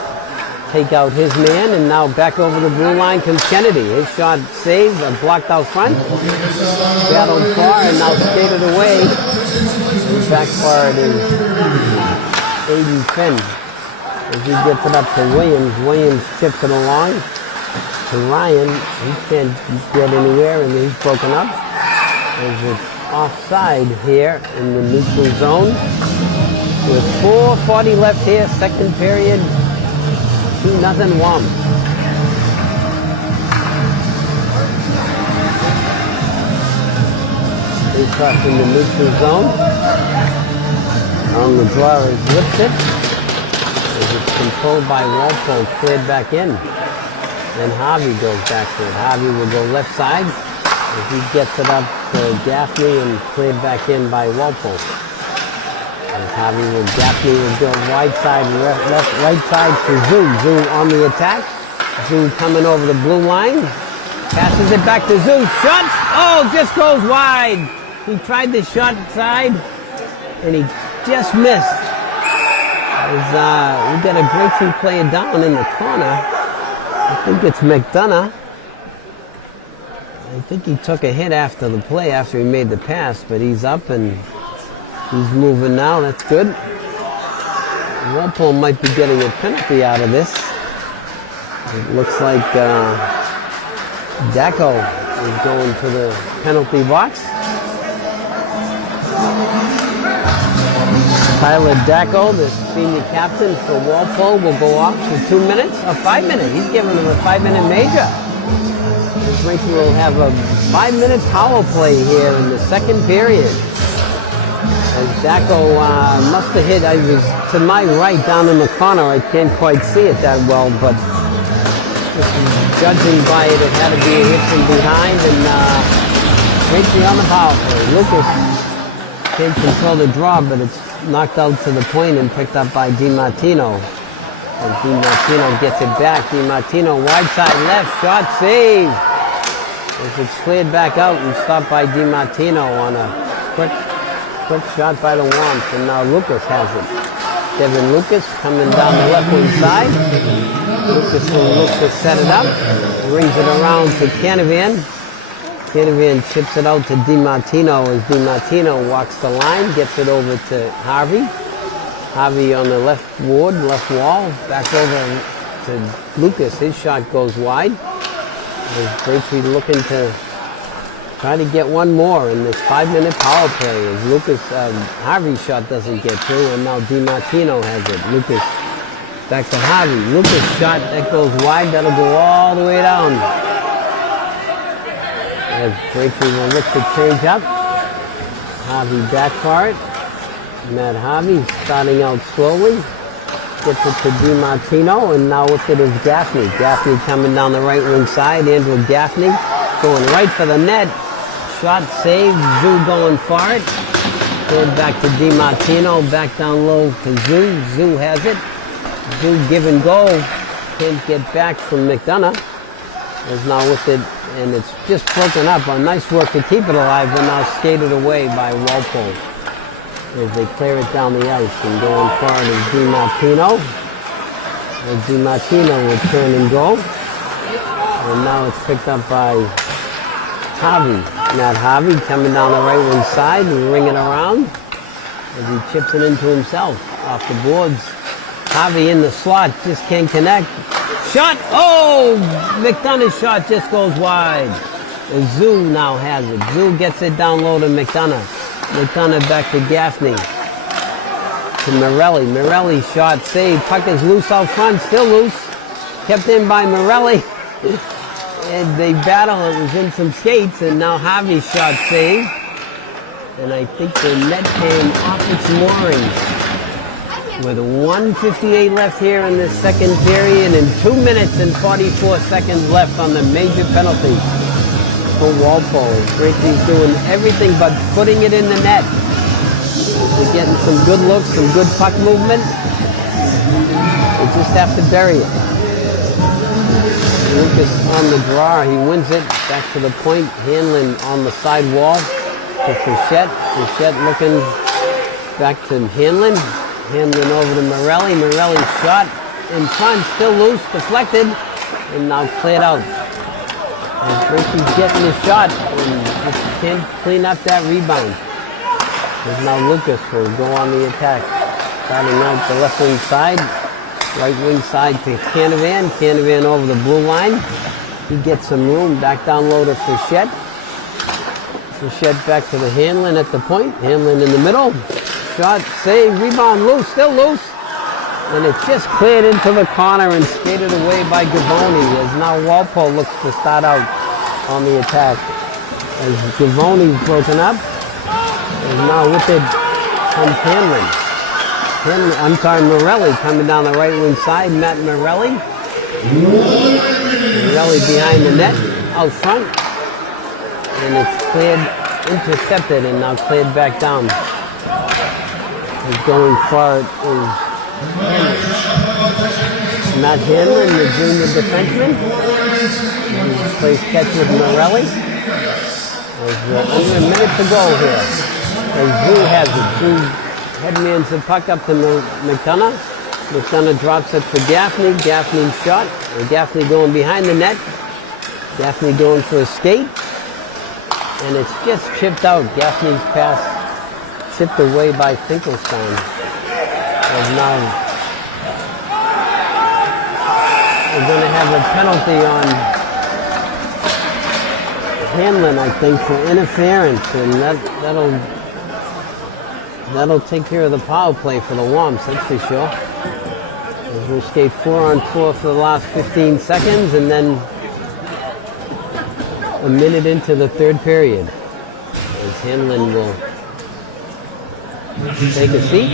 take out his man, and now back over the blue line comes Kennedy. His shot saved, blocked out front. Battled far and now skated away. And back far it is Aiden Finn. As he gets it up to Williams, Williams chips it along to Ryan. He can't get anywhere and he's broken up. As it's offside here in the neutral zone. With 4:40 left here, second period. 2-0 Wamp. Face off in the neutral zone. On the draw is Lipsit. As it's controlled by Walpole, cleared back in. Then Harvey goes back to it. Harvey will go left side. As he gets it up to Gaffney and cleared back in by Walpole. Gaffney will go wide side, right side to Zoo. Zoo on the attack. Zoo coming over the blue line. Passes it back to Zoo. Shot! Oh, just goes wide. He tried the shot side and he just missed. We got a Braintree player down in the corner. I think it's McDonough. I think he took a hit after the play, after he made the pass, but he's up and he's moving now. That's good. Walpole might be getting a penalty out of this. It looks like Dacko is going to the penalty box. Tyler Dacko, the senior captain for Walpole, will go off for 2 minutes, or 5 minutes. He's giving them a 5-minute major. Braintree will have a 5-minute power play here in the second period. As Dacko must have hit, I was to my right down in the corner. I can't quite see it that well, but judging by it, it had to be a hit from behind, and Braintree on the power play. Lucas can't control the draw, but it's knocked out to the point and picked up by DiMartino. And DiMartino gets it back. DiMartino wide side left, shot save. As it's cleared back out and stopped by DiMartino on a quick shot by the Wamps, and now Lucas has it. Devin Lucas coming down the left wing side. Lucas will look to set it up. Brings it around to Canavan. Canavan chips it out to DiMartino as DiMartino walks the line, gets it over to Harvey. Harvey on the left wall, back over to Lucas. His shot goes wide. As Braintree looking to try to get one more in this 5-minute power play. As Lucas, Harvey's shot doesn't get through, and now DiMartino has it. Lucas back to Harvey. Lucas shot that goes wide. That'll go all the way down. As Braintree will look to change up. Harvey back for it. Matt Harvey starting out slowly. Gets it to DiMartino, and now with it is Gaffney. Gaffney coming down the right wing side. Andrew Gaffney going right for the net. Shot saved. Zoo going for it. Going back to DiMartino. Back down low to Zoo. Zoo has it. Zoo give and go. Can't get back from McDonough. Is now with it, and it's just broken up. A nice work to keep it alive, but now skated away by Walpole. As they clear it down the ice, and going forward is DiMartino. And DiMartino will turn and go. And now it's picked up by Harvey. Matt Harvey coming down the right wing side and ringing around as he chips it into himself off the boards. Harvey in the slot, just can't connect. Shot! Oh! McDonough's shot just goes wide. And Zoo now has it. Zoo gets it down low to McDonough. McDonough back to Gaffney. To Morelli. Morelli shot saved. Puck is loose out front. Still loose. Kept in by Morelli. And they battle. It was in some skates. And now Harvey's shot saved. And I think the net came off its moorings. With 1:58 left here in this second period and 2 minutes and 44 seconds left on the major penalty. for Walpole. Braintree's doing everything but putting it in the net. They're getting some good looks, some good puck movement. They just have to bury it. Lucas on the draw, he wins it, back to the point. Hanlon on the side wall to Fichette. Fichette looking back to Hanlon. Hanlon over to Morelli. Morelli shot in front, still loose, deflected, and now cleared out. And Braintree's getting the shot and just can't clean up that rebound. There's now Lucas will go on the attack. Starting out the left wing side. Right wing side to Canavan. Canavan over the blue line. He gets some room. Back down low to Fichette. Fichette back to the Hanlon at the point. Hanlon in the middle. Shot, save, rebound, loose, still loose. And it just cleared into the corner and skated away by Gavoni as now Walpole looks to start out on the attack. As Gavoni's broken up. And now with it comes Hanlon. Morelli coming down the right wing side. Matt Morelli. Morelli behind the net, out front. And it's cleared, intercepted, and now cleared back down. And going for it is Matt Hanlon, the junior defenseman. He plays catch with Morelli. There's under a minute to go here. As Drew has it. Drew headmans the puck up to McDonough. McDonough drops it for Gaffney. Gaffney shot. Gaffney going behind the net. Gaffney going for a skate. And it's just chipped out. Gaffney's pass chipped away by Finkelstein. And now we're going to have a penalty on Hanlon, I think, for interference. And that'll take care of the power play for the Womps, that's for sure. As we'll skate 4-on-4 for the last 15 seconds and then a minute into the third period. As Hanlon will take a seat.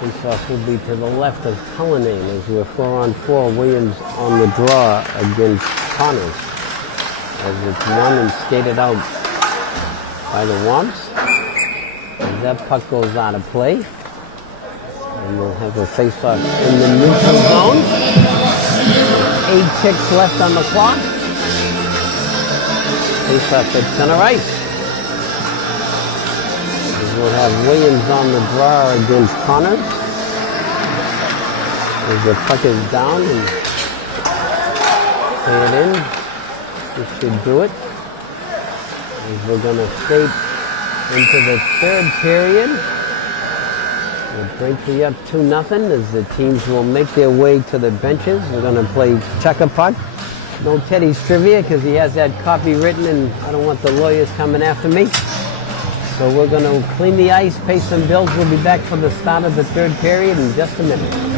Face-off will be to the left of Cullinane as we're 4-on-4. Williams on the draw against Connors. As it's won and skated out by the Womps. As that puck goes out of play. And we'll have a face-off in the neutral zone. 8 ticks left on the clock. Face-off at center ice. As we'll have Williams on the draw against Connors. As the puck is down and play it in. This should do it. As we're going to skate into the third period. With Braintree up 2-0 as the teams will make their way to the benches. We're going to play checker puck. No Teddy's trivia because he has that copy written and I don't want the lawyers coming after me. So we're going to clean the ice, pay some bills. We'll be back for the start of the third period in just a minute.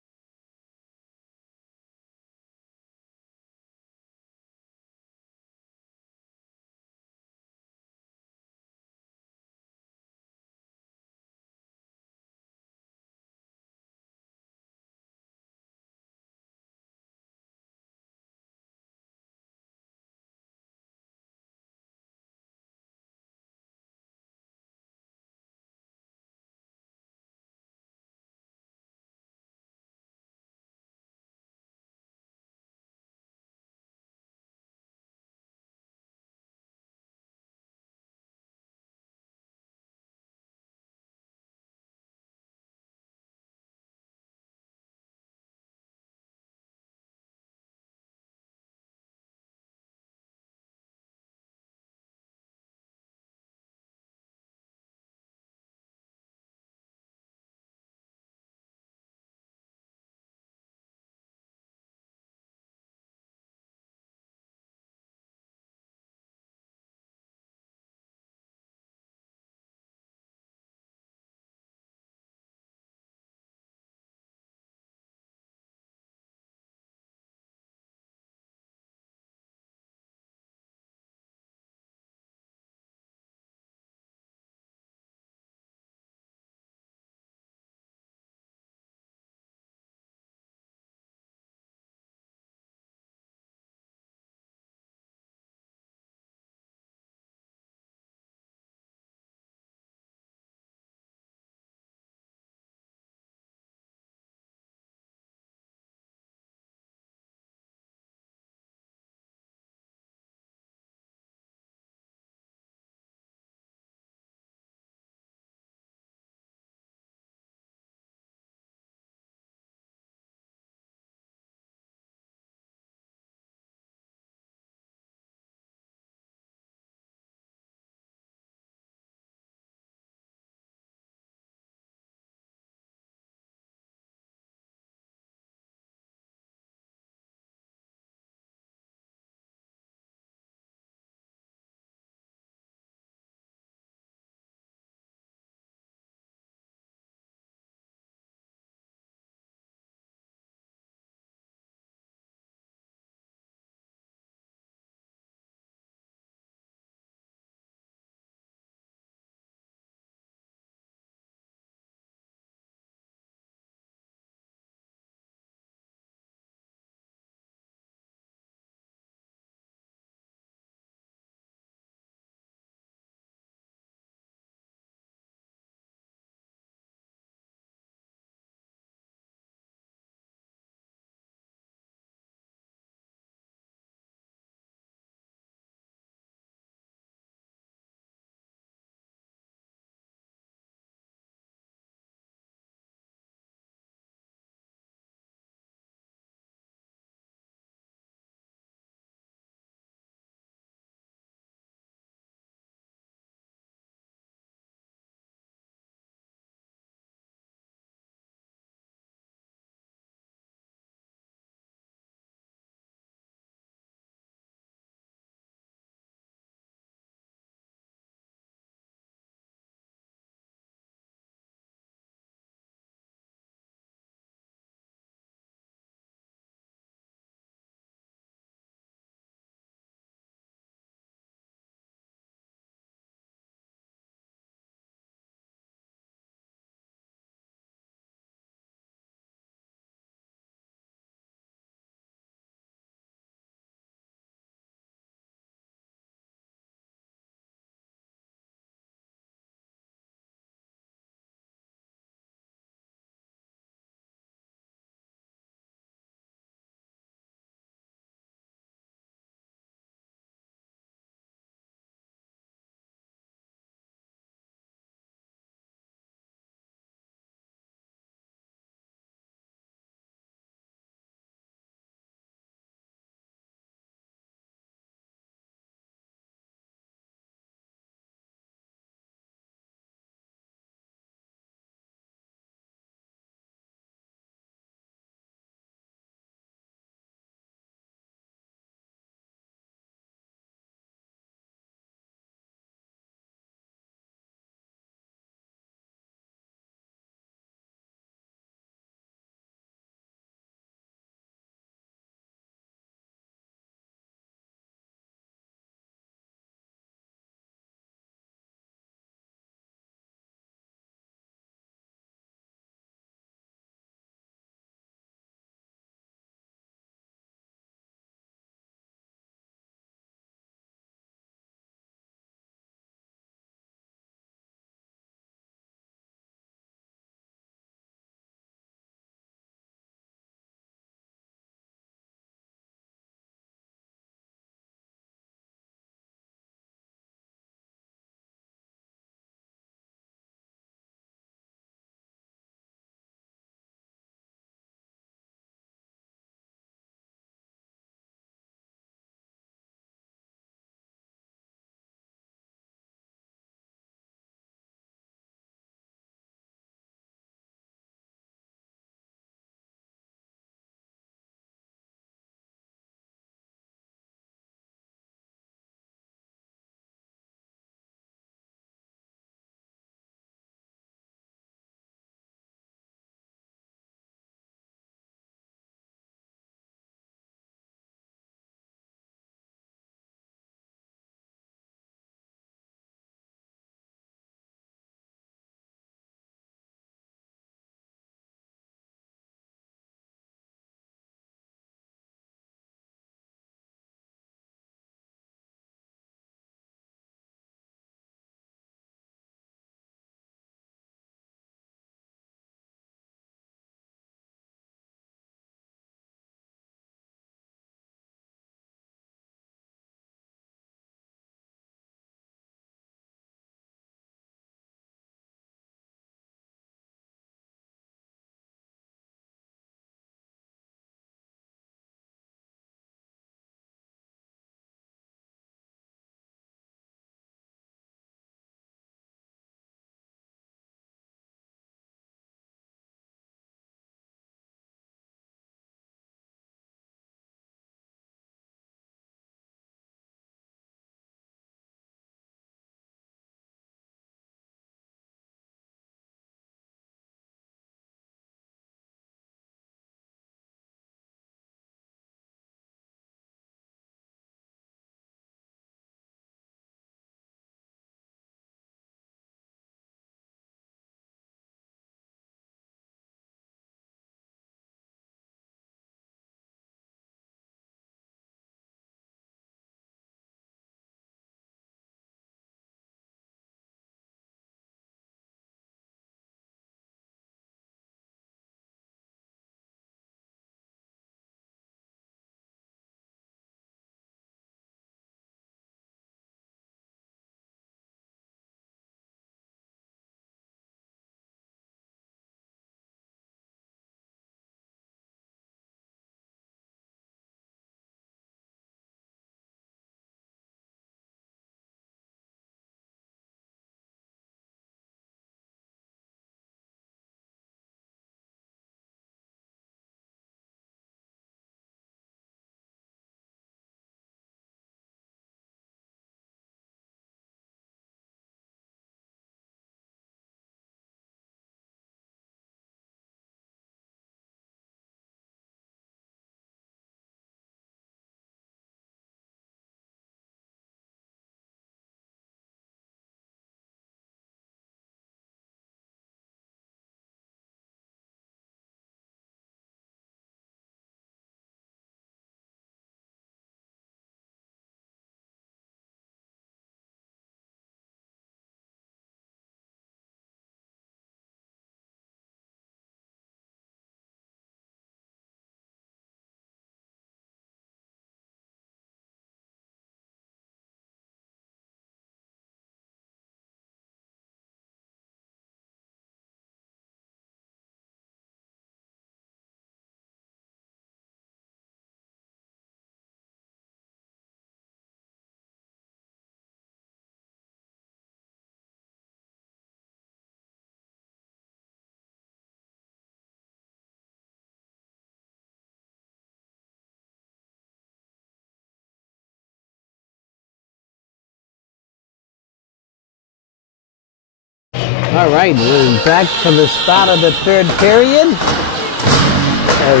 All right, we're back to the start of the third period. As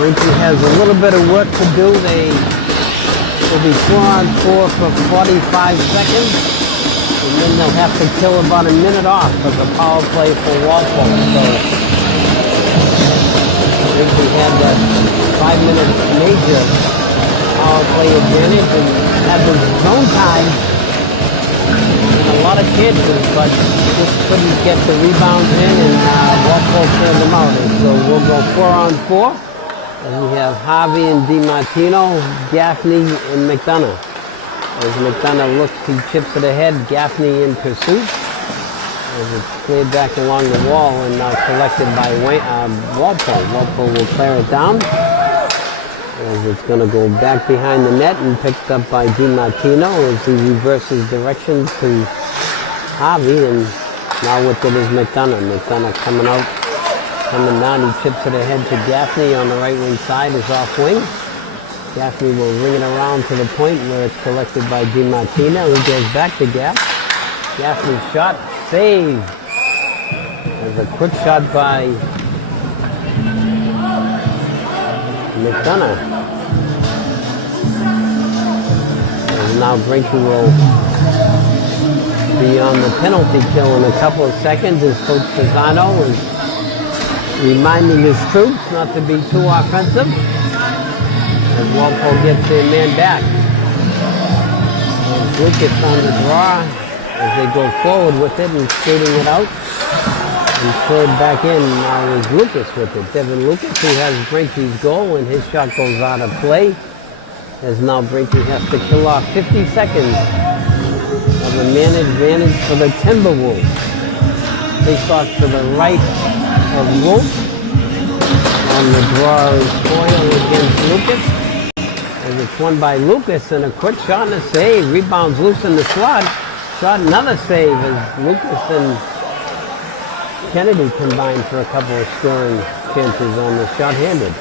Braintree has a little bit of work to do, they will be 4-on-4 for 45 seconds, and then they'll have to kill about a minute off of the power play for Walpole. So Braintree had that 5-minute major power play advantage and had the zone time. A lot of chances, but just couldn't get the rebounds in, and Walpole cleared them out. And so we'll go 4-on-4. And we have Harvey and DiMartino, Gaffney and McDonough. As McDonough looks, he chips it ahead, Gaffney in pursuit. As it's cleared back along the wall and now collected by Walpole. Walpole will clear it down. As it's going to go back behind the net and picked up by DiMartino as he reverses directions to Harvey, and now with it is McDonough. McDonough coming out, coming down, he chips it ahead to Gaffney on the right wing side, is off wing. Gaffney will ring it around to the point where it's collected by DiMartino, who goes back to Gaff. Gaffney's shot, save. There's a quick shot by McDonough. And now Braintree will be on the penalty kill in a couple of seconds as Coach Fasano is reminding his troops not to be too offensive. As Walpole gets their man back. And Lucas on the draw as they go forward with it and skating it out. And third back in now is Lucas with it. Devin Lucas, who has Braintree's goal, and his shot goes out of play. As now Braintree has to kill off 50 seconds of a man advantage for the Timberwolves. Face off to the right of Wolf. On the draw is Coyle against Lucas. As it's won by Lucas, and a quick shot and a save. Rebounds loose in the slot. Shot, another save as Lucas and Kennedy combined for a couple of scoring chances on the shot-handed.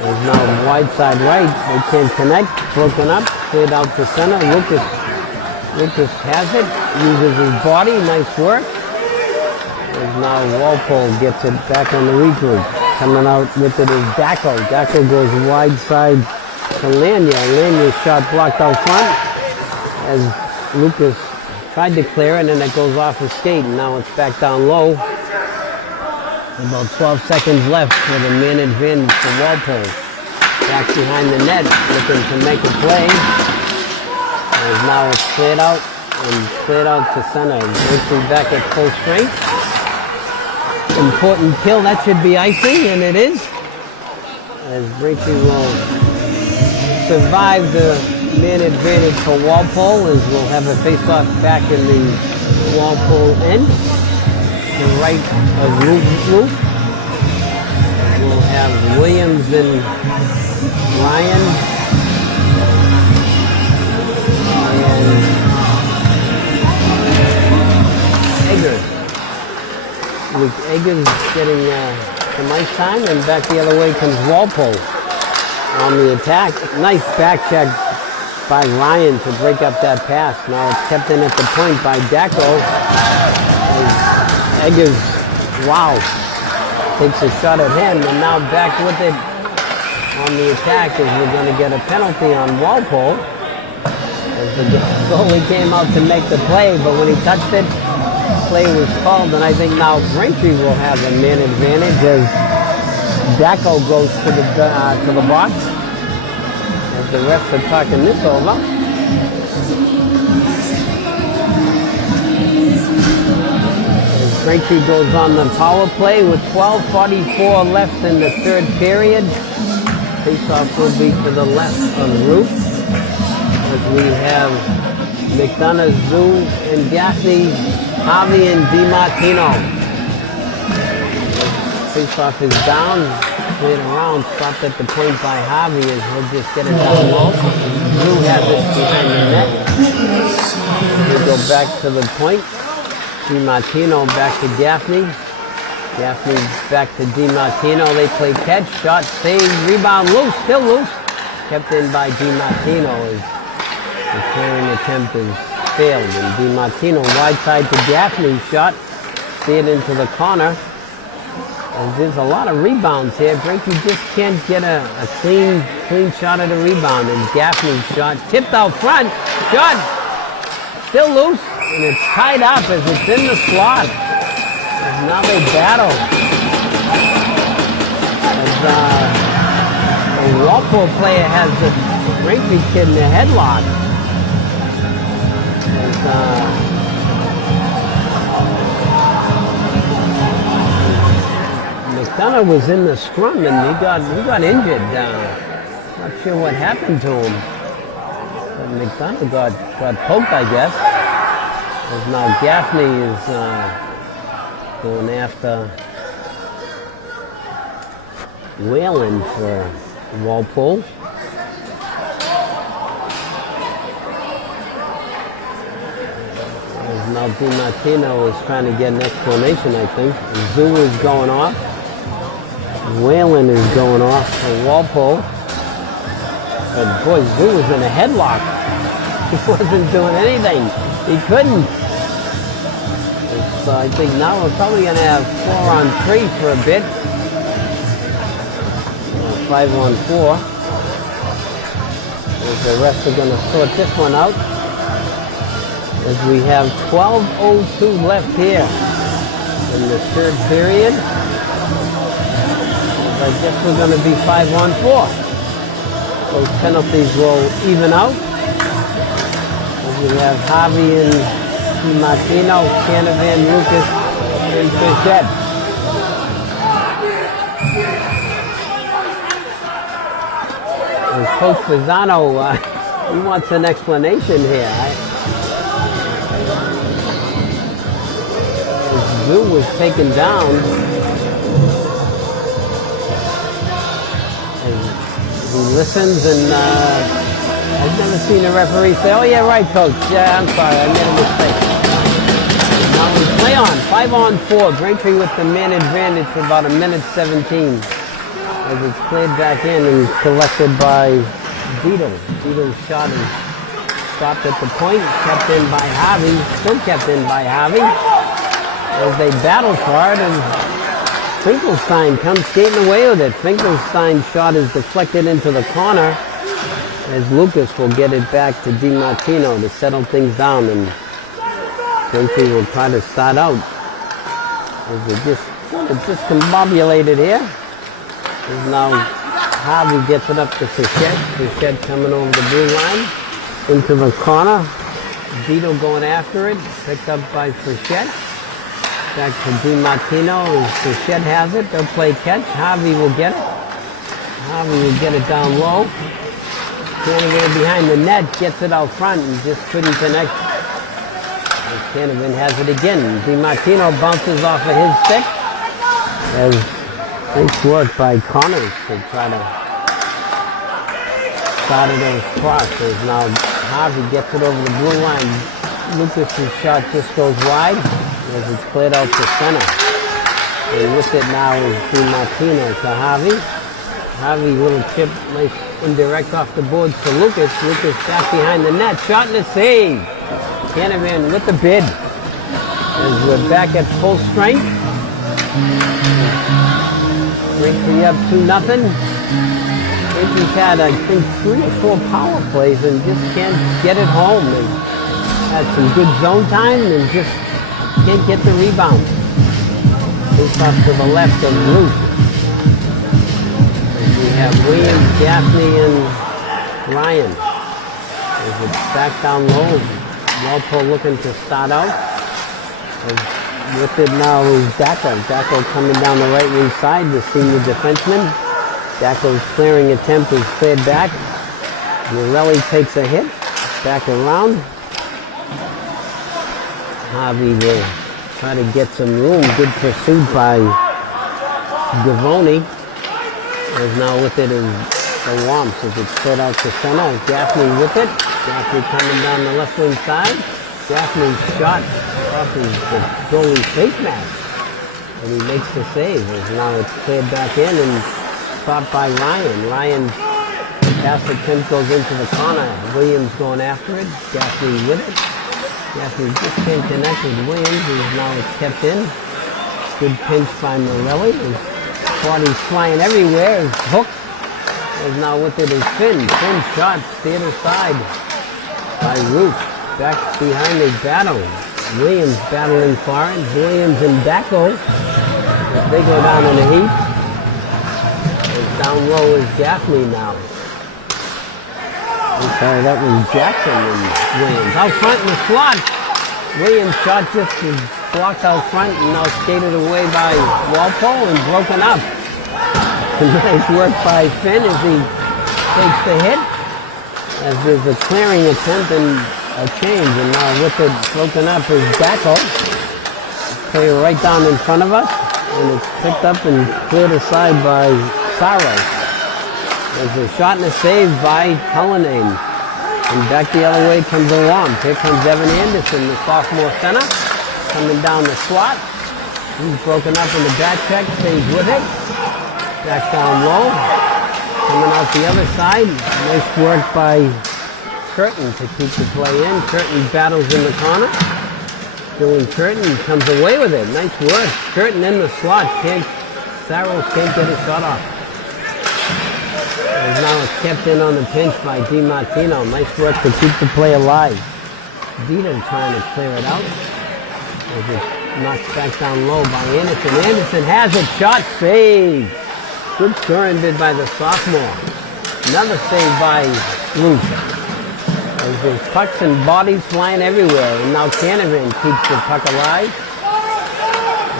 There's now wide side right. They can't connect. Broken up. Cleared out to center. Lucas has it. Uses his body. Nice work. There's now Walpole gets it back on the regroup. Coming out with it is Dacko. Dacko goes wide side to Lania. Lanya's shot blocked out front as Lucas tried to clear it, and then it goes off his skate, and now it's back down low. About 12 seconds left for the man advantage for Walpole. Back behind the net, looking to make a play. As now it's cleared out, and cleared out to center. Braintree back at full strength. Important kill, that should be icing, and it is. As Braintree will survive the man advantage for Walpole, as we'll have a face-off back in the Walpole end. To the right of Roof. We'll have Williams and Ryan. And Eggers. With Eggers getting some ice time, and back the other way comes Walpole on the attack. Nice back check by Ryan to break up that pass. Now it's kept in at the point by Dacko. Eggers, wow, takes a shot at him, and now back with it on the attack as we're going to get a penalty on Walpole. As the goalie came out to make the play, but when he touched it, play was called, and I think now Braintree will have a man advantage as Dacko goes to the box. As the refs are talking this over. As Braintree goes on the power play with 12:44 left in the third period. Face-off will be to the left of Roof. As we have McDonough, Zoo, and Gaffney, Harvey, and DiMartino. Face-off is down. Cleared around, stopped at the point by Harvey as he'll just get it down low. Drew has it behind the net. We go back to the point. DiMartino back to Gaffney. Gaffney back to DiMartino. They play catch, shot, save, rebound, loose, still loose. Kept in by DiMartino as the clearing attempt is failed. And DiMartino wide side to Gaffney, shot, steered into the corner. And there's a lot of rebounds here. Braintree just can't get a clean shot of the rebound. And Gaffney's shot tipped out front. Shot still loose, and it's tied up as it's in the slot. And now they battle. As the Walpole player has the Braintree kid in a headlock. As, McDonough was in the scrum and he got injured. Not sure what happened to him. But McDonough got poked, I guess. As now Gaffney is going after Whalen for Walpole. As now DiMartino is trying to get an explanation, I think. Zoo is going off. Whalen is going off for Walpole. But boy, Zoo was in a headlock. He wasn't doing anything. He couldn't. So I think now we're probably going to have 4-on-3 for a bit. 5-on-4. As the refs are going to sort this one out. As we have 12:02 left here in the third period. I guess we're going to be 5-on-4. Those penalties will even out. As we have Harvey and DiMartino, Canavan, Lucas, and Fischette. And Coach Fasano, he wants an explanation here. Zoo was taken down. He listens and I've never seen a referee say, "Oh yeah, right, coach. Yeah, I'm sorry, I made a mistake." Now we play on, 5-on-4. Braintree with the man advantage for about 1:17. As it's cleared back in and collected by Vito. Vito's shot is stopped at the point, kept in by Harvey, still kept in by Harvey. As they battle for it, and Finkelstein comes skating away with it. Finkelstein's shot is deflected into the corner as Lucas will get it back to DiMartino to settle things down, and Braintree will try to start out. As they just discombobulated here. As now Harvey gets it up to Fischette. Fischette coming over the blue line into the corner. Vito going after it, picked up by Fischette. Back to DiMartino, as Fischette has it. They'll play catch. Harvey will get it. Harvey will get it down low. Canavan behind the net, gets it out front and just couldn't connect. And Canavan has it again. DiMartino bounces off of his stick. As nice work by Connors to try to start it across. As now Harvey gets it over the blue line. Lucas's shot just goes wide as it's cleared out to center. And with it now is DiMartino to Harvey. Harvey, little chip, nice indirect off the boards to Lucas. Lucas back behind the net, shot and a save. Canavan with the bid. As we're back at full strength. Braintree up 2-0. Braintree's had, I think, 3 or 4 power plays and just can't get it home. They had some good zone time and just can't get the rebound. Face off to the left of Ruth. We have Williams, Gaffney, and Ryan. As it's back down low. Walpole looking to start out. As with it now is Dacko. Dacko coming down the right wing side, the senior defenseman. Dacko's clearing attempt is cleared back. Morelli takes a hit. Back around. Harvey will try to get some room. Good pursuit by Gavoni. As now with it is the Wamps as it's put out to center. Gaffney with it. Gaffney coming down the left wing side. Gaffney's shot off his goalie face mask. And he makes the save. As now it's cleared back in and stopped by Ryan. Ryan pass attempt goes into the corner. Williams going after it. Gaffney with it. Gaffney just can't connect with Williams. As now it's kept in. Good pinch by Morelli. His body's flying everywhere. His hook is now with it is Finn. Finn shot, steered aside by Root. Back behind the battle. Williams battling for it. Williams and Dacko. They go down in the heat. Down low is Gaffney now. I'm sorry, that was Jackson and Williams. Out front in the slot. Williams shot just blocked out front and now skated away by Walpole and broken up. Nice work by Finn as he takes the hit. As there's a clearing attempt and a change. And now with it broken up is Dacko. Play right down in front of us. And it's picked up and cleared aside by Saros. There's a shot and a save by Cullinane. And back the other way comes the Womp. Here comes Evan Anderson, the sophomore center, coming down the slot. He's broken up in the back check, stays with it. Back down low. Coming out the other side. Nice work by Curtin to keep the play in. Curtin battles in the corner. Doing Curtin, comes away with it. Nice work. Curtin in the slot. Saros can't get a shot off. And now it's kept in on the pinch by DiMartino. Nice work to keep the play alive. Dita trying to clear it out. As it knocks back down low by Anderson. Anderson has it. Shot save. Good scoring bid by the sophomore. Another save by Ruth. As there's pucks and bodies flying everywhere. And now Canavan keeps the puck alive.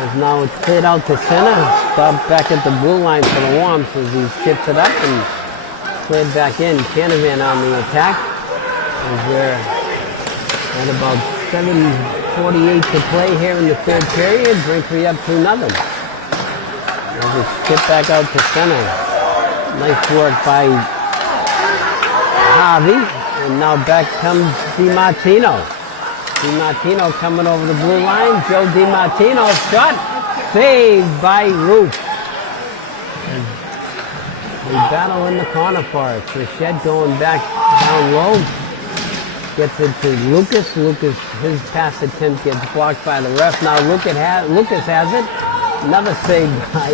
As now it's cleared out to center. Stopped back at the blue line for the Womps as he chips it up and cleared back in. Canavan on the attack. As we're at about 7:48 to play here in the third period. Braintree up 2-0. As it's chipped back out to center. Nice work by Harvey. And now back comes DiMartino. DiMartino coming over the blue line. Joe DiMartino shot. Saved by Ruth. They battle in the corner for it. Frechette going back down low. Gets it to Lucas. Lucas, his pass attempt gets blocked by the ref. Now Lucas has it. Another save by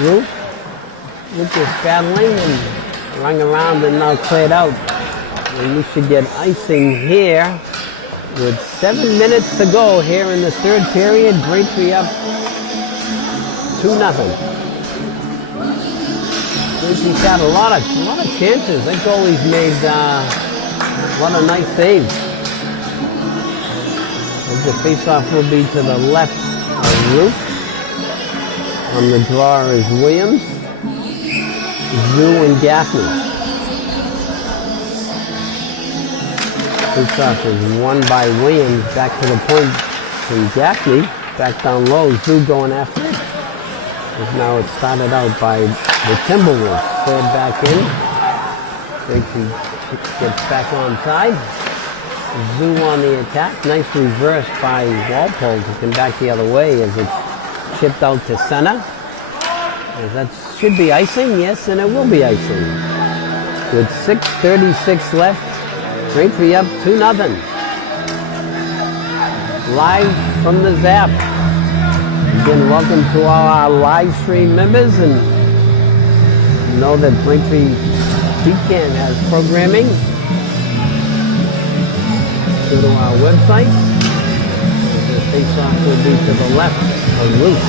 Ruth. Lucas battling and rung around and now cleared out. And we should get icing here with 7 minutes to go here in the third period. Braintree up 2-0. Braintree's had a lot of chances. That goalie's made a lot of nice saves. As the face-off will be to the left of Ruth. On the draw is Williams, Zoo, and Gaffney. Face-off is won by Williams. Back to the point from Gaffney. Back down low. Zoo going after it. As now it's started out by the Timberwolves. Cleared back in. Braintree gets back on side. Zoo on the attack. Nice reverse by Walpole to come back the other way as it's chipped out to center. As that should be icing. Yes, and it will be icing. With 6:36 left. Braintree up 2-0. Live from the Zap. Again, welcome to all our live stream members, and know that Braintree Weekend has programming. Go to our website. The face-off will be to the left of Ruth.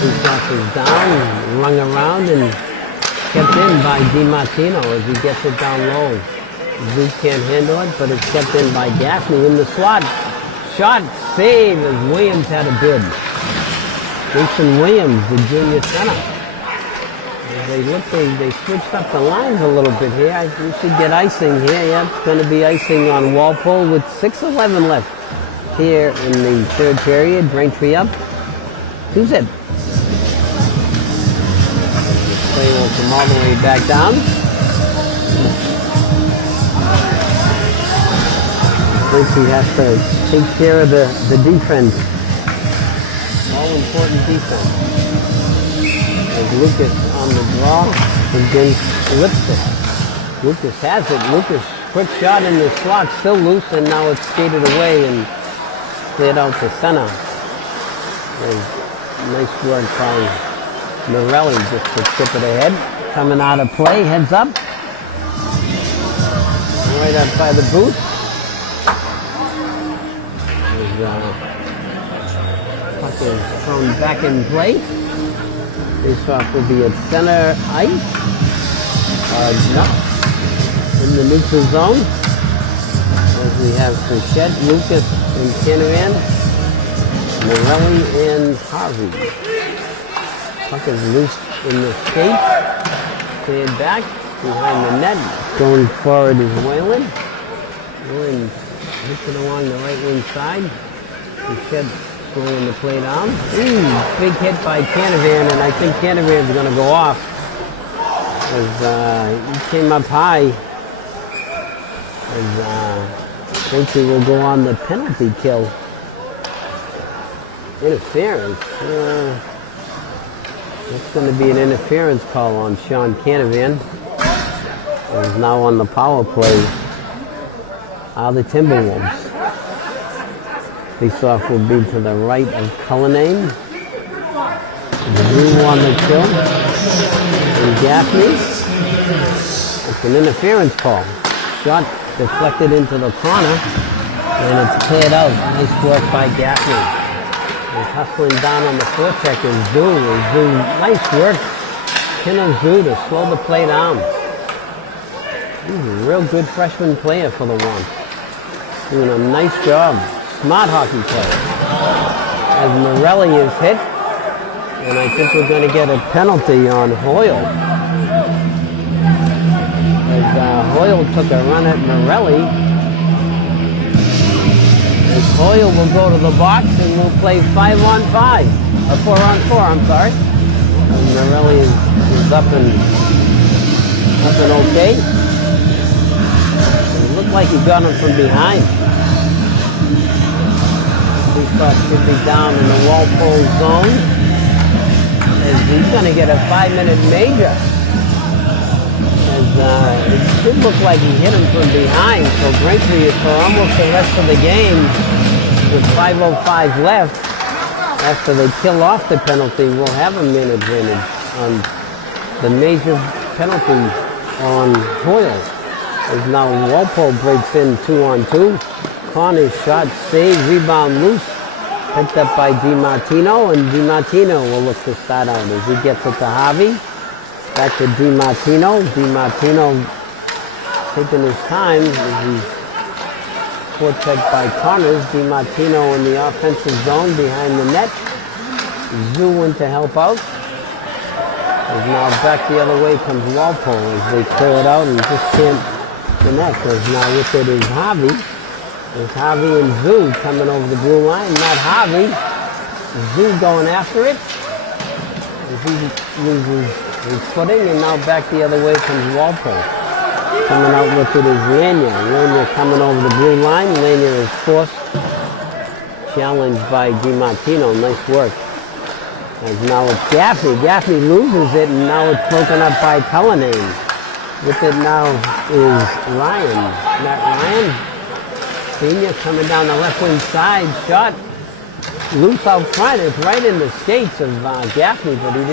Face-off is down, rung around, and kept in by DiMartino as he gets it down low. Zook can't handle it, but it's kept in by Gaffney in the slot. Shot, save as Williams had a bid. Jason Williams, the junior center. As they switched up the lines a little bit here. We should get icing here. Yeah, it's going to be icing on Walpole with 6:11 left here in the third period. Braintree up 2-0. Play will come all the way back down. Braintree has to take care of the defense. All important defense. As Lucas on the draw against Lipstick. Lucas has it. Lucas, quick shot in the slot, still loose, and now it's skated away and cleared out to center. There's nice work by Morelli just to chip it ahead. Coming out of play, heads up. Right up by the booth. Puck is thrown back in play. Face-off will be at center ice. No. In the neutral zone. As we have Frechette, Lucas, and Canavan. Morelli and Harvey. Puck is loose in the skate. Cleared back behind the net. Going forward is Whalen. Whalen hits it along the right wing side. Frechette throwing the plate on. Ooh, big hit by Canavan, and I think Canavan's going to go off. As he came up high. As Braintree will go on the penalty kill. Interference. It's going to be an interference call on Sean Canavan. He's now on the power play. The Timberwolves. Face-off will be to the right of Cullinane. Drew on the kill. And Gaffney. It's an interference call. Shot deflected into the corner. And it's cleared out. Nice work by Gaffney. He's hustling down on the forecheck is Zoo. Nice work. Kinner Zoo to slow the play down. He's a real good freshman player for the one. Doing a nice job. Smart hockey player. As Morelli is hit. And I think we're going to get a penalty on Hoyle. As Hoyle took a run at Morelli. As Hoyle will go to the box and we'll play 5-on-5. Or 4-on-4, I'm sorry. And Morelli is up and okay. It looked like he got him from behind. Face-off should be down in the Walpole zone. As he's going to get a 5-minute major. As it did look like he hit him from behind. So Braintree for almost the rest of the game with 5:05 left. After they kill off the penalty, we'll have a man advantage on the major penalty on Hoyle. As now Walpole breaks in 2-on-2. Connor's shot saved, rebound loose. Picked up by DiMartino, and DiMartino will look to start out as he gets it to Harvey. Back to DiMartino. DiMartino taking his time as he's forechecked by Connors. DiMartino in the offensive zone behind the net. Zoo in to help out. As now back the other way comes Walpole as they clear it out and just can't connect. As now with it is Harvey. There's Harvey and Zoo coming over the blue line. Not Harvey. Zoo going after it. As he loses his footing, and now back the other way comes Walpole. Coming out with it is Lanier. Lanier coming over the blue line. Lanier is forced. Challenged by DiMartino. Nice work. As now it's Gaffney. Gaffney loses it, and now it's broken up by Cullinane. With it now is Ryan. Matt Ryan. Senior coming down the left wing side. Shot loose out front. It's right in the skates of Gaffney, but he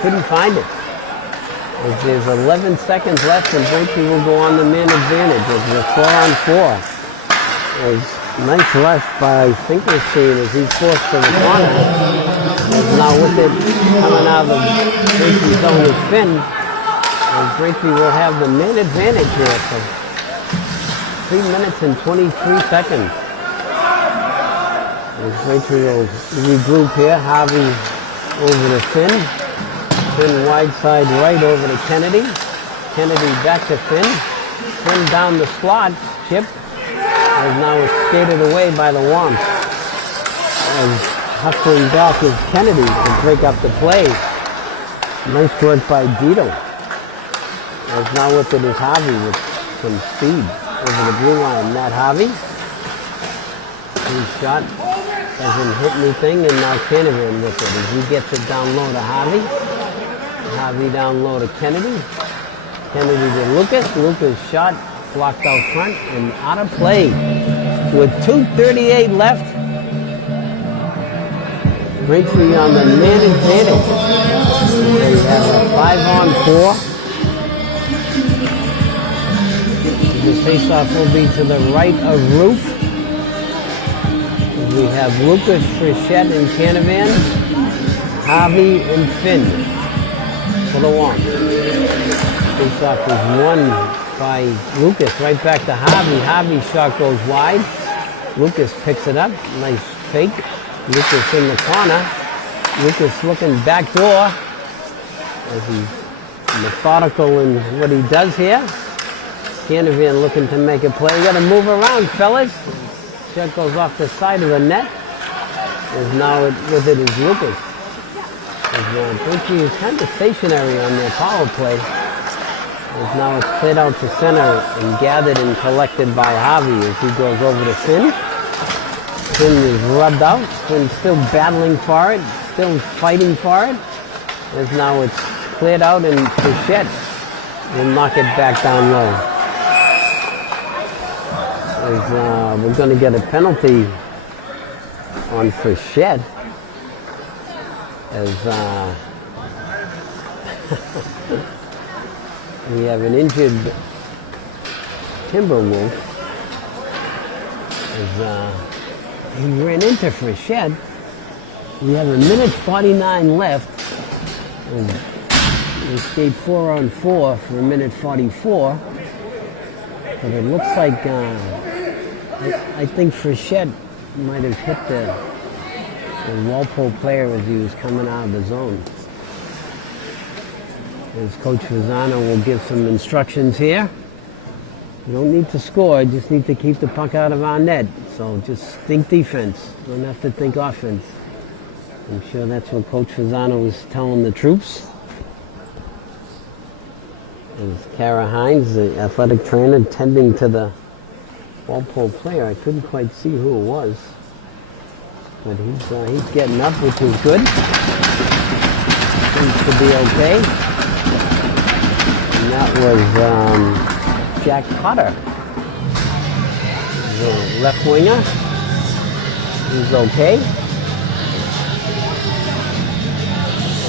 couldn't find it. As there's 11 seconds left, and Braintree will go on the man advantage. As we're 4-on-4. As nice rush by Finkelstein as he's forced to the corner. As now with it coming out of the Braintree zone is Finn. And Braintree will have the man advantage here. So 3 minutes and 23 seconds. As Braintree will regroup here. Harvey over to Finn. Finn wide side right over to Kennedy. Kennedy back to Finn. Finn down the slot. Chip. As now it's skated away by the Womps. As hustling back is Kennedy to break up the play. Nice work by Dito. As now with it is Harvey with some speed over the blue line. Matt Harvey. His shot hasn't hit anything, and now Canavan with it as he gets it down low to Harvey. Harvey down low to Kennedy. Kennedy to Lucas. Lucas shot blocked out front and out of play. With 2:38 left, Braintree on the man advantage. They have a 5-on-4. The face-off will be to the right of Roof. We have Lucas, Frichette, and Canavan, Harvey, and Finn for the one. Face-off is won by Lucas. Right back to Harvey. Harvey's shot goes wide. Lucas picks it up. Nice fake. Lucas in the corner. Lucas looking back door as he's methodical in what he does here. Canavan looking to make a play. You got to move around, fellas. Shot goes off the side of the net. As now with it is Lucas. Braintree is kind of stationary on their power play. As now it's played out to center and gathered and collected by Harvey as he goes over to Finn. Finn is rubbed out. Finn's still battling for it, still fighting for it. As now it's cleared out and Frichette will knock it back down low. As, we're going to get a penalty on Frichette. As we have an injured Timberwolf. As he ran into Frichette. We have a minute 49 left. And we stayed 4-on-4 for a minute 44. But it looks like I think Frichette might have hit the Walpole player as he was coming out of the zone. As Coach Fasano will give some instructions here. You don't need to score, you just need to keep the puck out of our net. So just think defense, don't have to think offense. I'm sure that's what Coach Fasano was telling the troops. As Kara Hines, the athletic trainer, tending to the Walpole player. I couldn't quite see who it was. But he's getting up, which is good. Seems to be okay. And that was Jack Potter, the left winger. He's okay.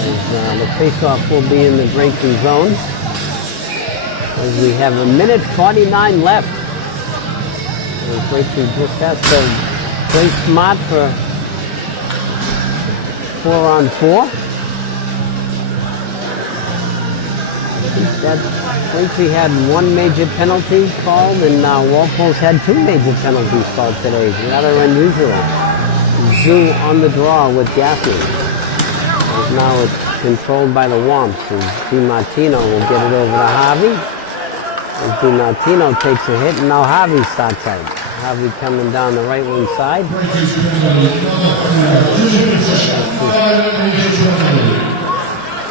As the faceoff will be in the Braintree zone. As we have a minute 49 left. And Braintree just has to play smart for 4-on-4. That Braintree had one major penalty called, and Walpole's had two major penalties called today. Rather unusual. Zoo on the draw with Gaffney. Now it's controlled by the Womps, and DiMartino will get it over to Harvey. As DiMartino takes a hit, and now Harvey starts out. Harvey coming down the right wing side.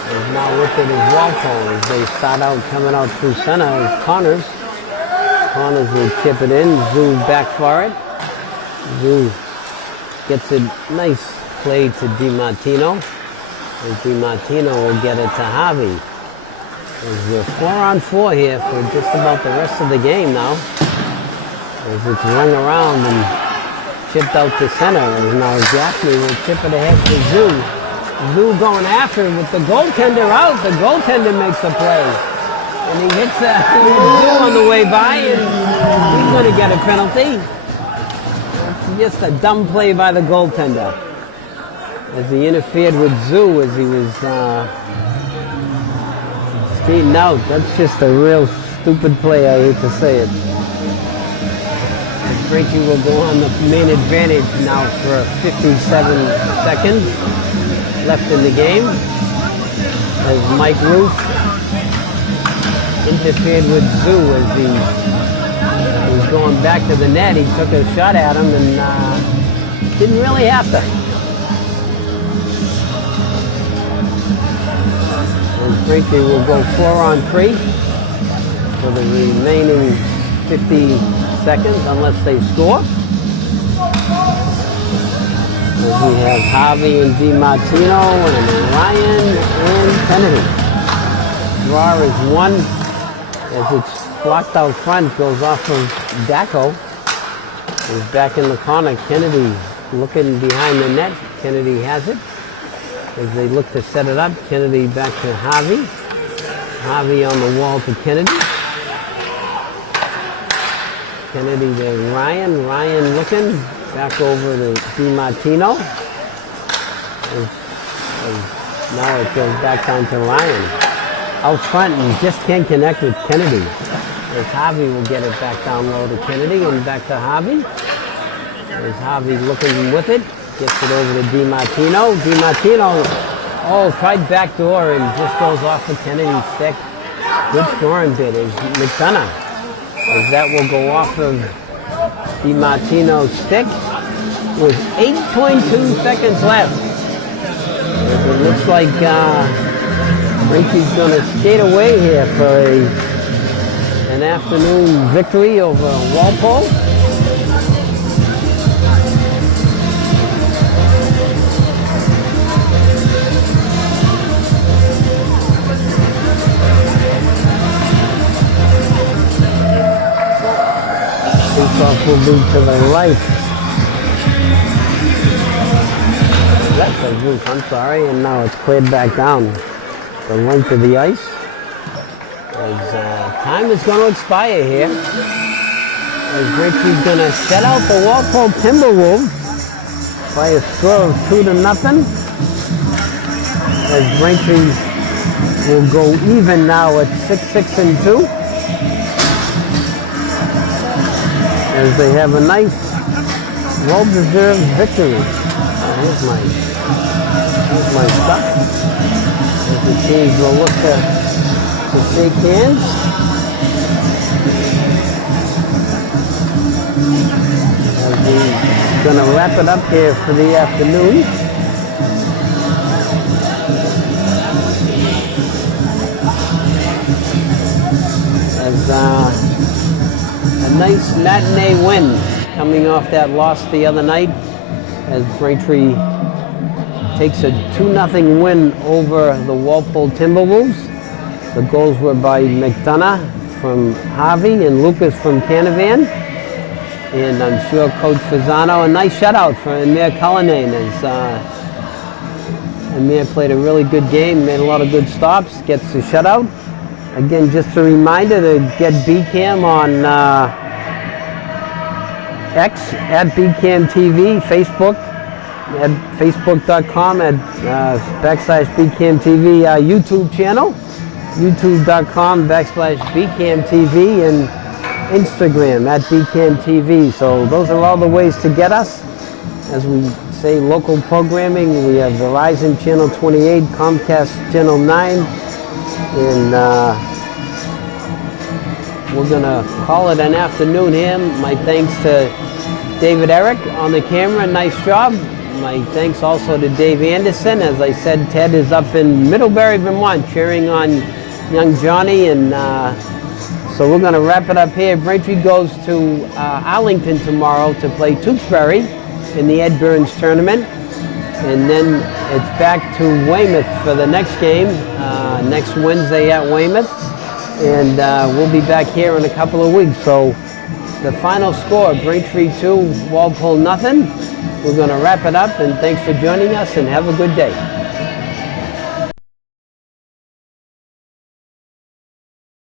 And now with it is Walpole as they start out coming out through center as Connors. Connors will chip it in. Zoo back for it. Zoo gets a nice play to DiMartino. As DiMartino will get it to Harvey. As we're 4-on-4 here for just about the rest of the game now. As it's rung around and chipped out to center. As now Gaffney will chip it ahead to Zoo. Zoo going after it with the goaltender out. The goaltender makes the play. And he hits Zoo on the way by, and he's going to get a penalty. It's just a dumb play by the goaltender. As he interfered with Zoo as he was skating out. That's just a real stupid play, I hate to say it. Braintree will go on the main advantage now for 57 seconds left in the game. As Mike Roof interfered with Zoo as he was going back to the net. He took a shot at him and didn't really have to. And Braintree will go 4-on-3 for the remaining 50 seconds unless they score. As we have Harvey and DiMartino and Ryan and Kennedy. Draw is one as it's blocked out front, goes off of Daco. He's back in the corner. Kennedy looking behind the net. Kennedy has it. as they look to set it up. Kennedy back to Harvey. Harvey on the wall to Kennedy. Kennedy to Ryan. Ryan looking back over to DiMartino. Now it goes back down to Ryan. Out front and just can't connect with Kennedy. As Harvey will get it back down low to Kennedy and back to Harvey. As Harvey looking with it. Gets it over to DiMartino. DiMartino, tried backdoor and just goes off the Kennedy stick. Good scoring bid is McDonough. As that will go off of DiMartino's stick with 8.2 seconds left. As it looks like Braintree's going to skate away here for an afternoon victory over Walpole. Face-off will be to the right. Left of roof, I'm sorry, and now it's cleared back down the length of the ice. As time is going to expire here. As Braintree's going to set out the Walpole Timberwolves by a score of 2-0. As Braintree will go even now at 6-2. As they have a nice, well-deserved victory. Here's my stuff. As the teams will look to shake hands. As we're going to wrap it up here for the afternoon. As a nice matinee win coming off that loss the other night as Braintree takes a 2-0 win over the Walpole Timberwolves. The goals were by McDonough from Harvey and Lucas from Canavan. And I'm sure Coach Fasano, a nice shutout for Amir Cullinane as Amir played a really good game, made a lot of good stops, gets the shutout. Again, just a reminder to get BCAM on X at BCAM TV, Facebook at facebook.com at /BCAM TV, YouTube channel, youtube.com /BCAM TV, and Instagram at BCAM TV. So those are all the ways to get us. As we say, local programming, we have Verizon Channel 28, Comcast Channel 9, and we're going to call it an afternoon here. My thanks to David Eric on the camera. Nice job. My thanks also to Dave Anderson. As I said, Ted is up in Middlebury, Vermont, cheering on young Johnny. And so we're going to wrap it up here. Braintree goes to Arlington tomorrow to play Tewksbury in the Ed Burns tournament. And then it's back to Weymouth for the next game, next Wednesday at Weymouth. And we'll be back here in a couple of weeks. So the final score, Braintree 2, Walpole nothing. We're going to wrap it up, and thanks for joining us, and have a good day.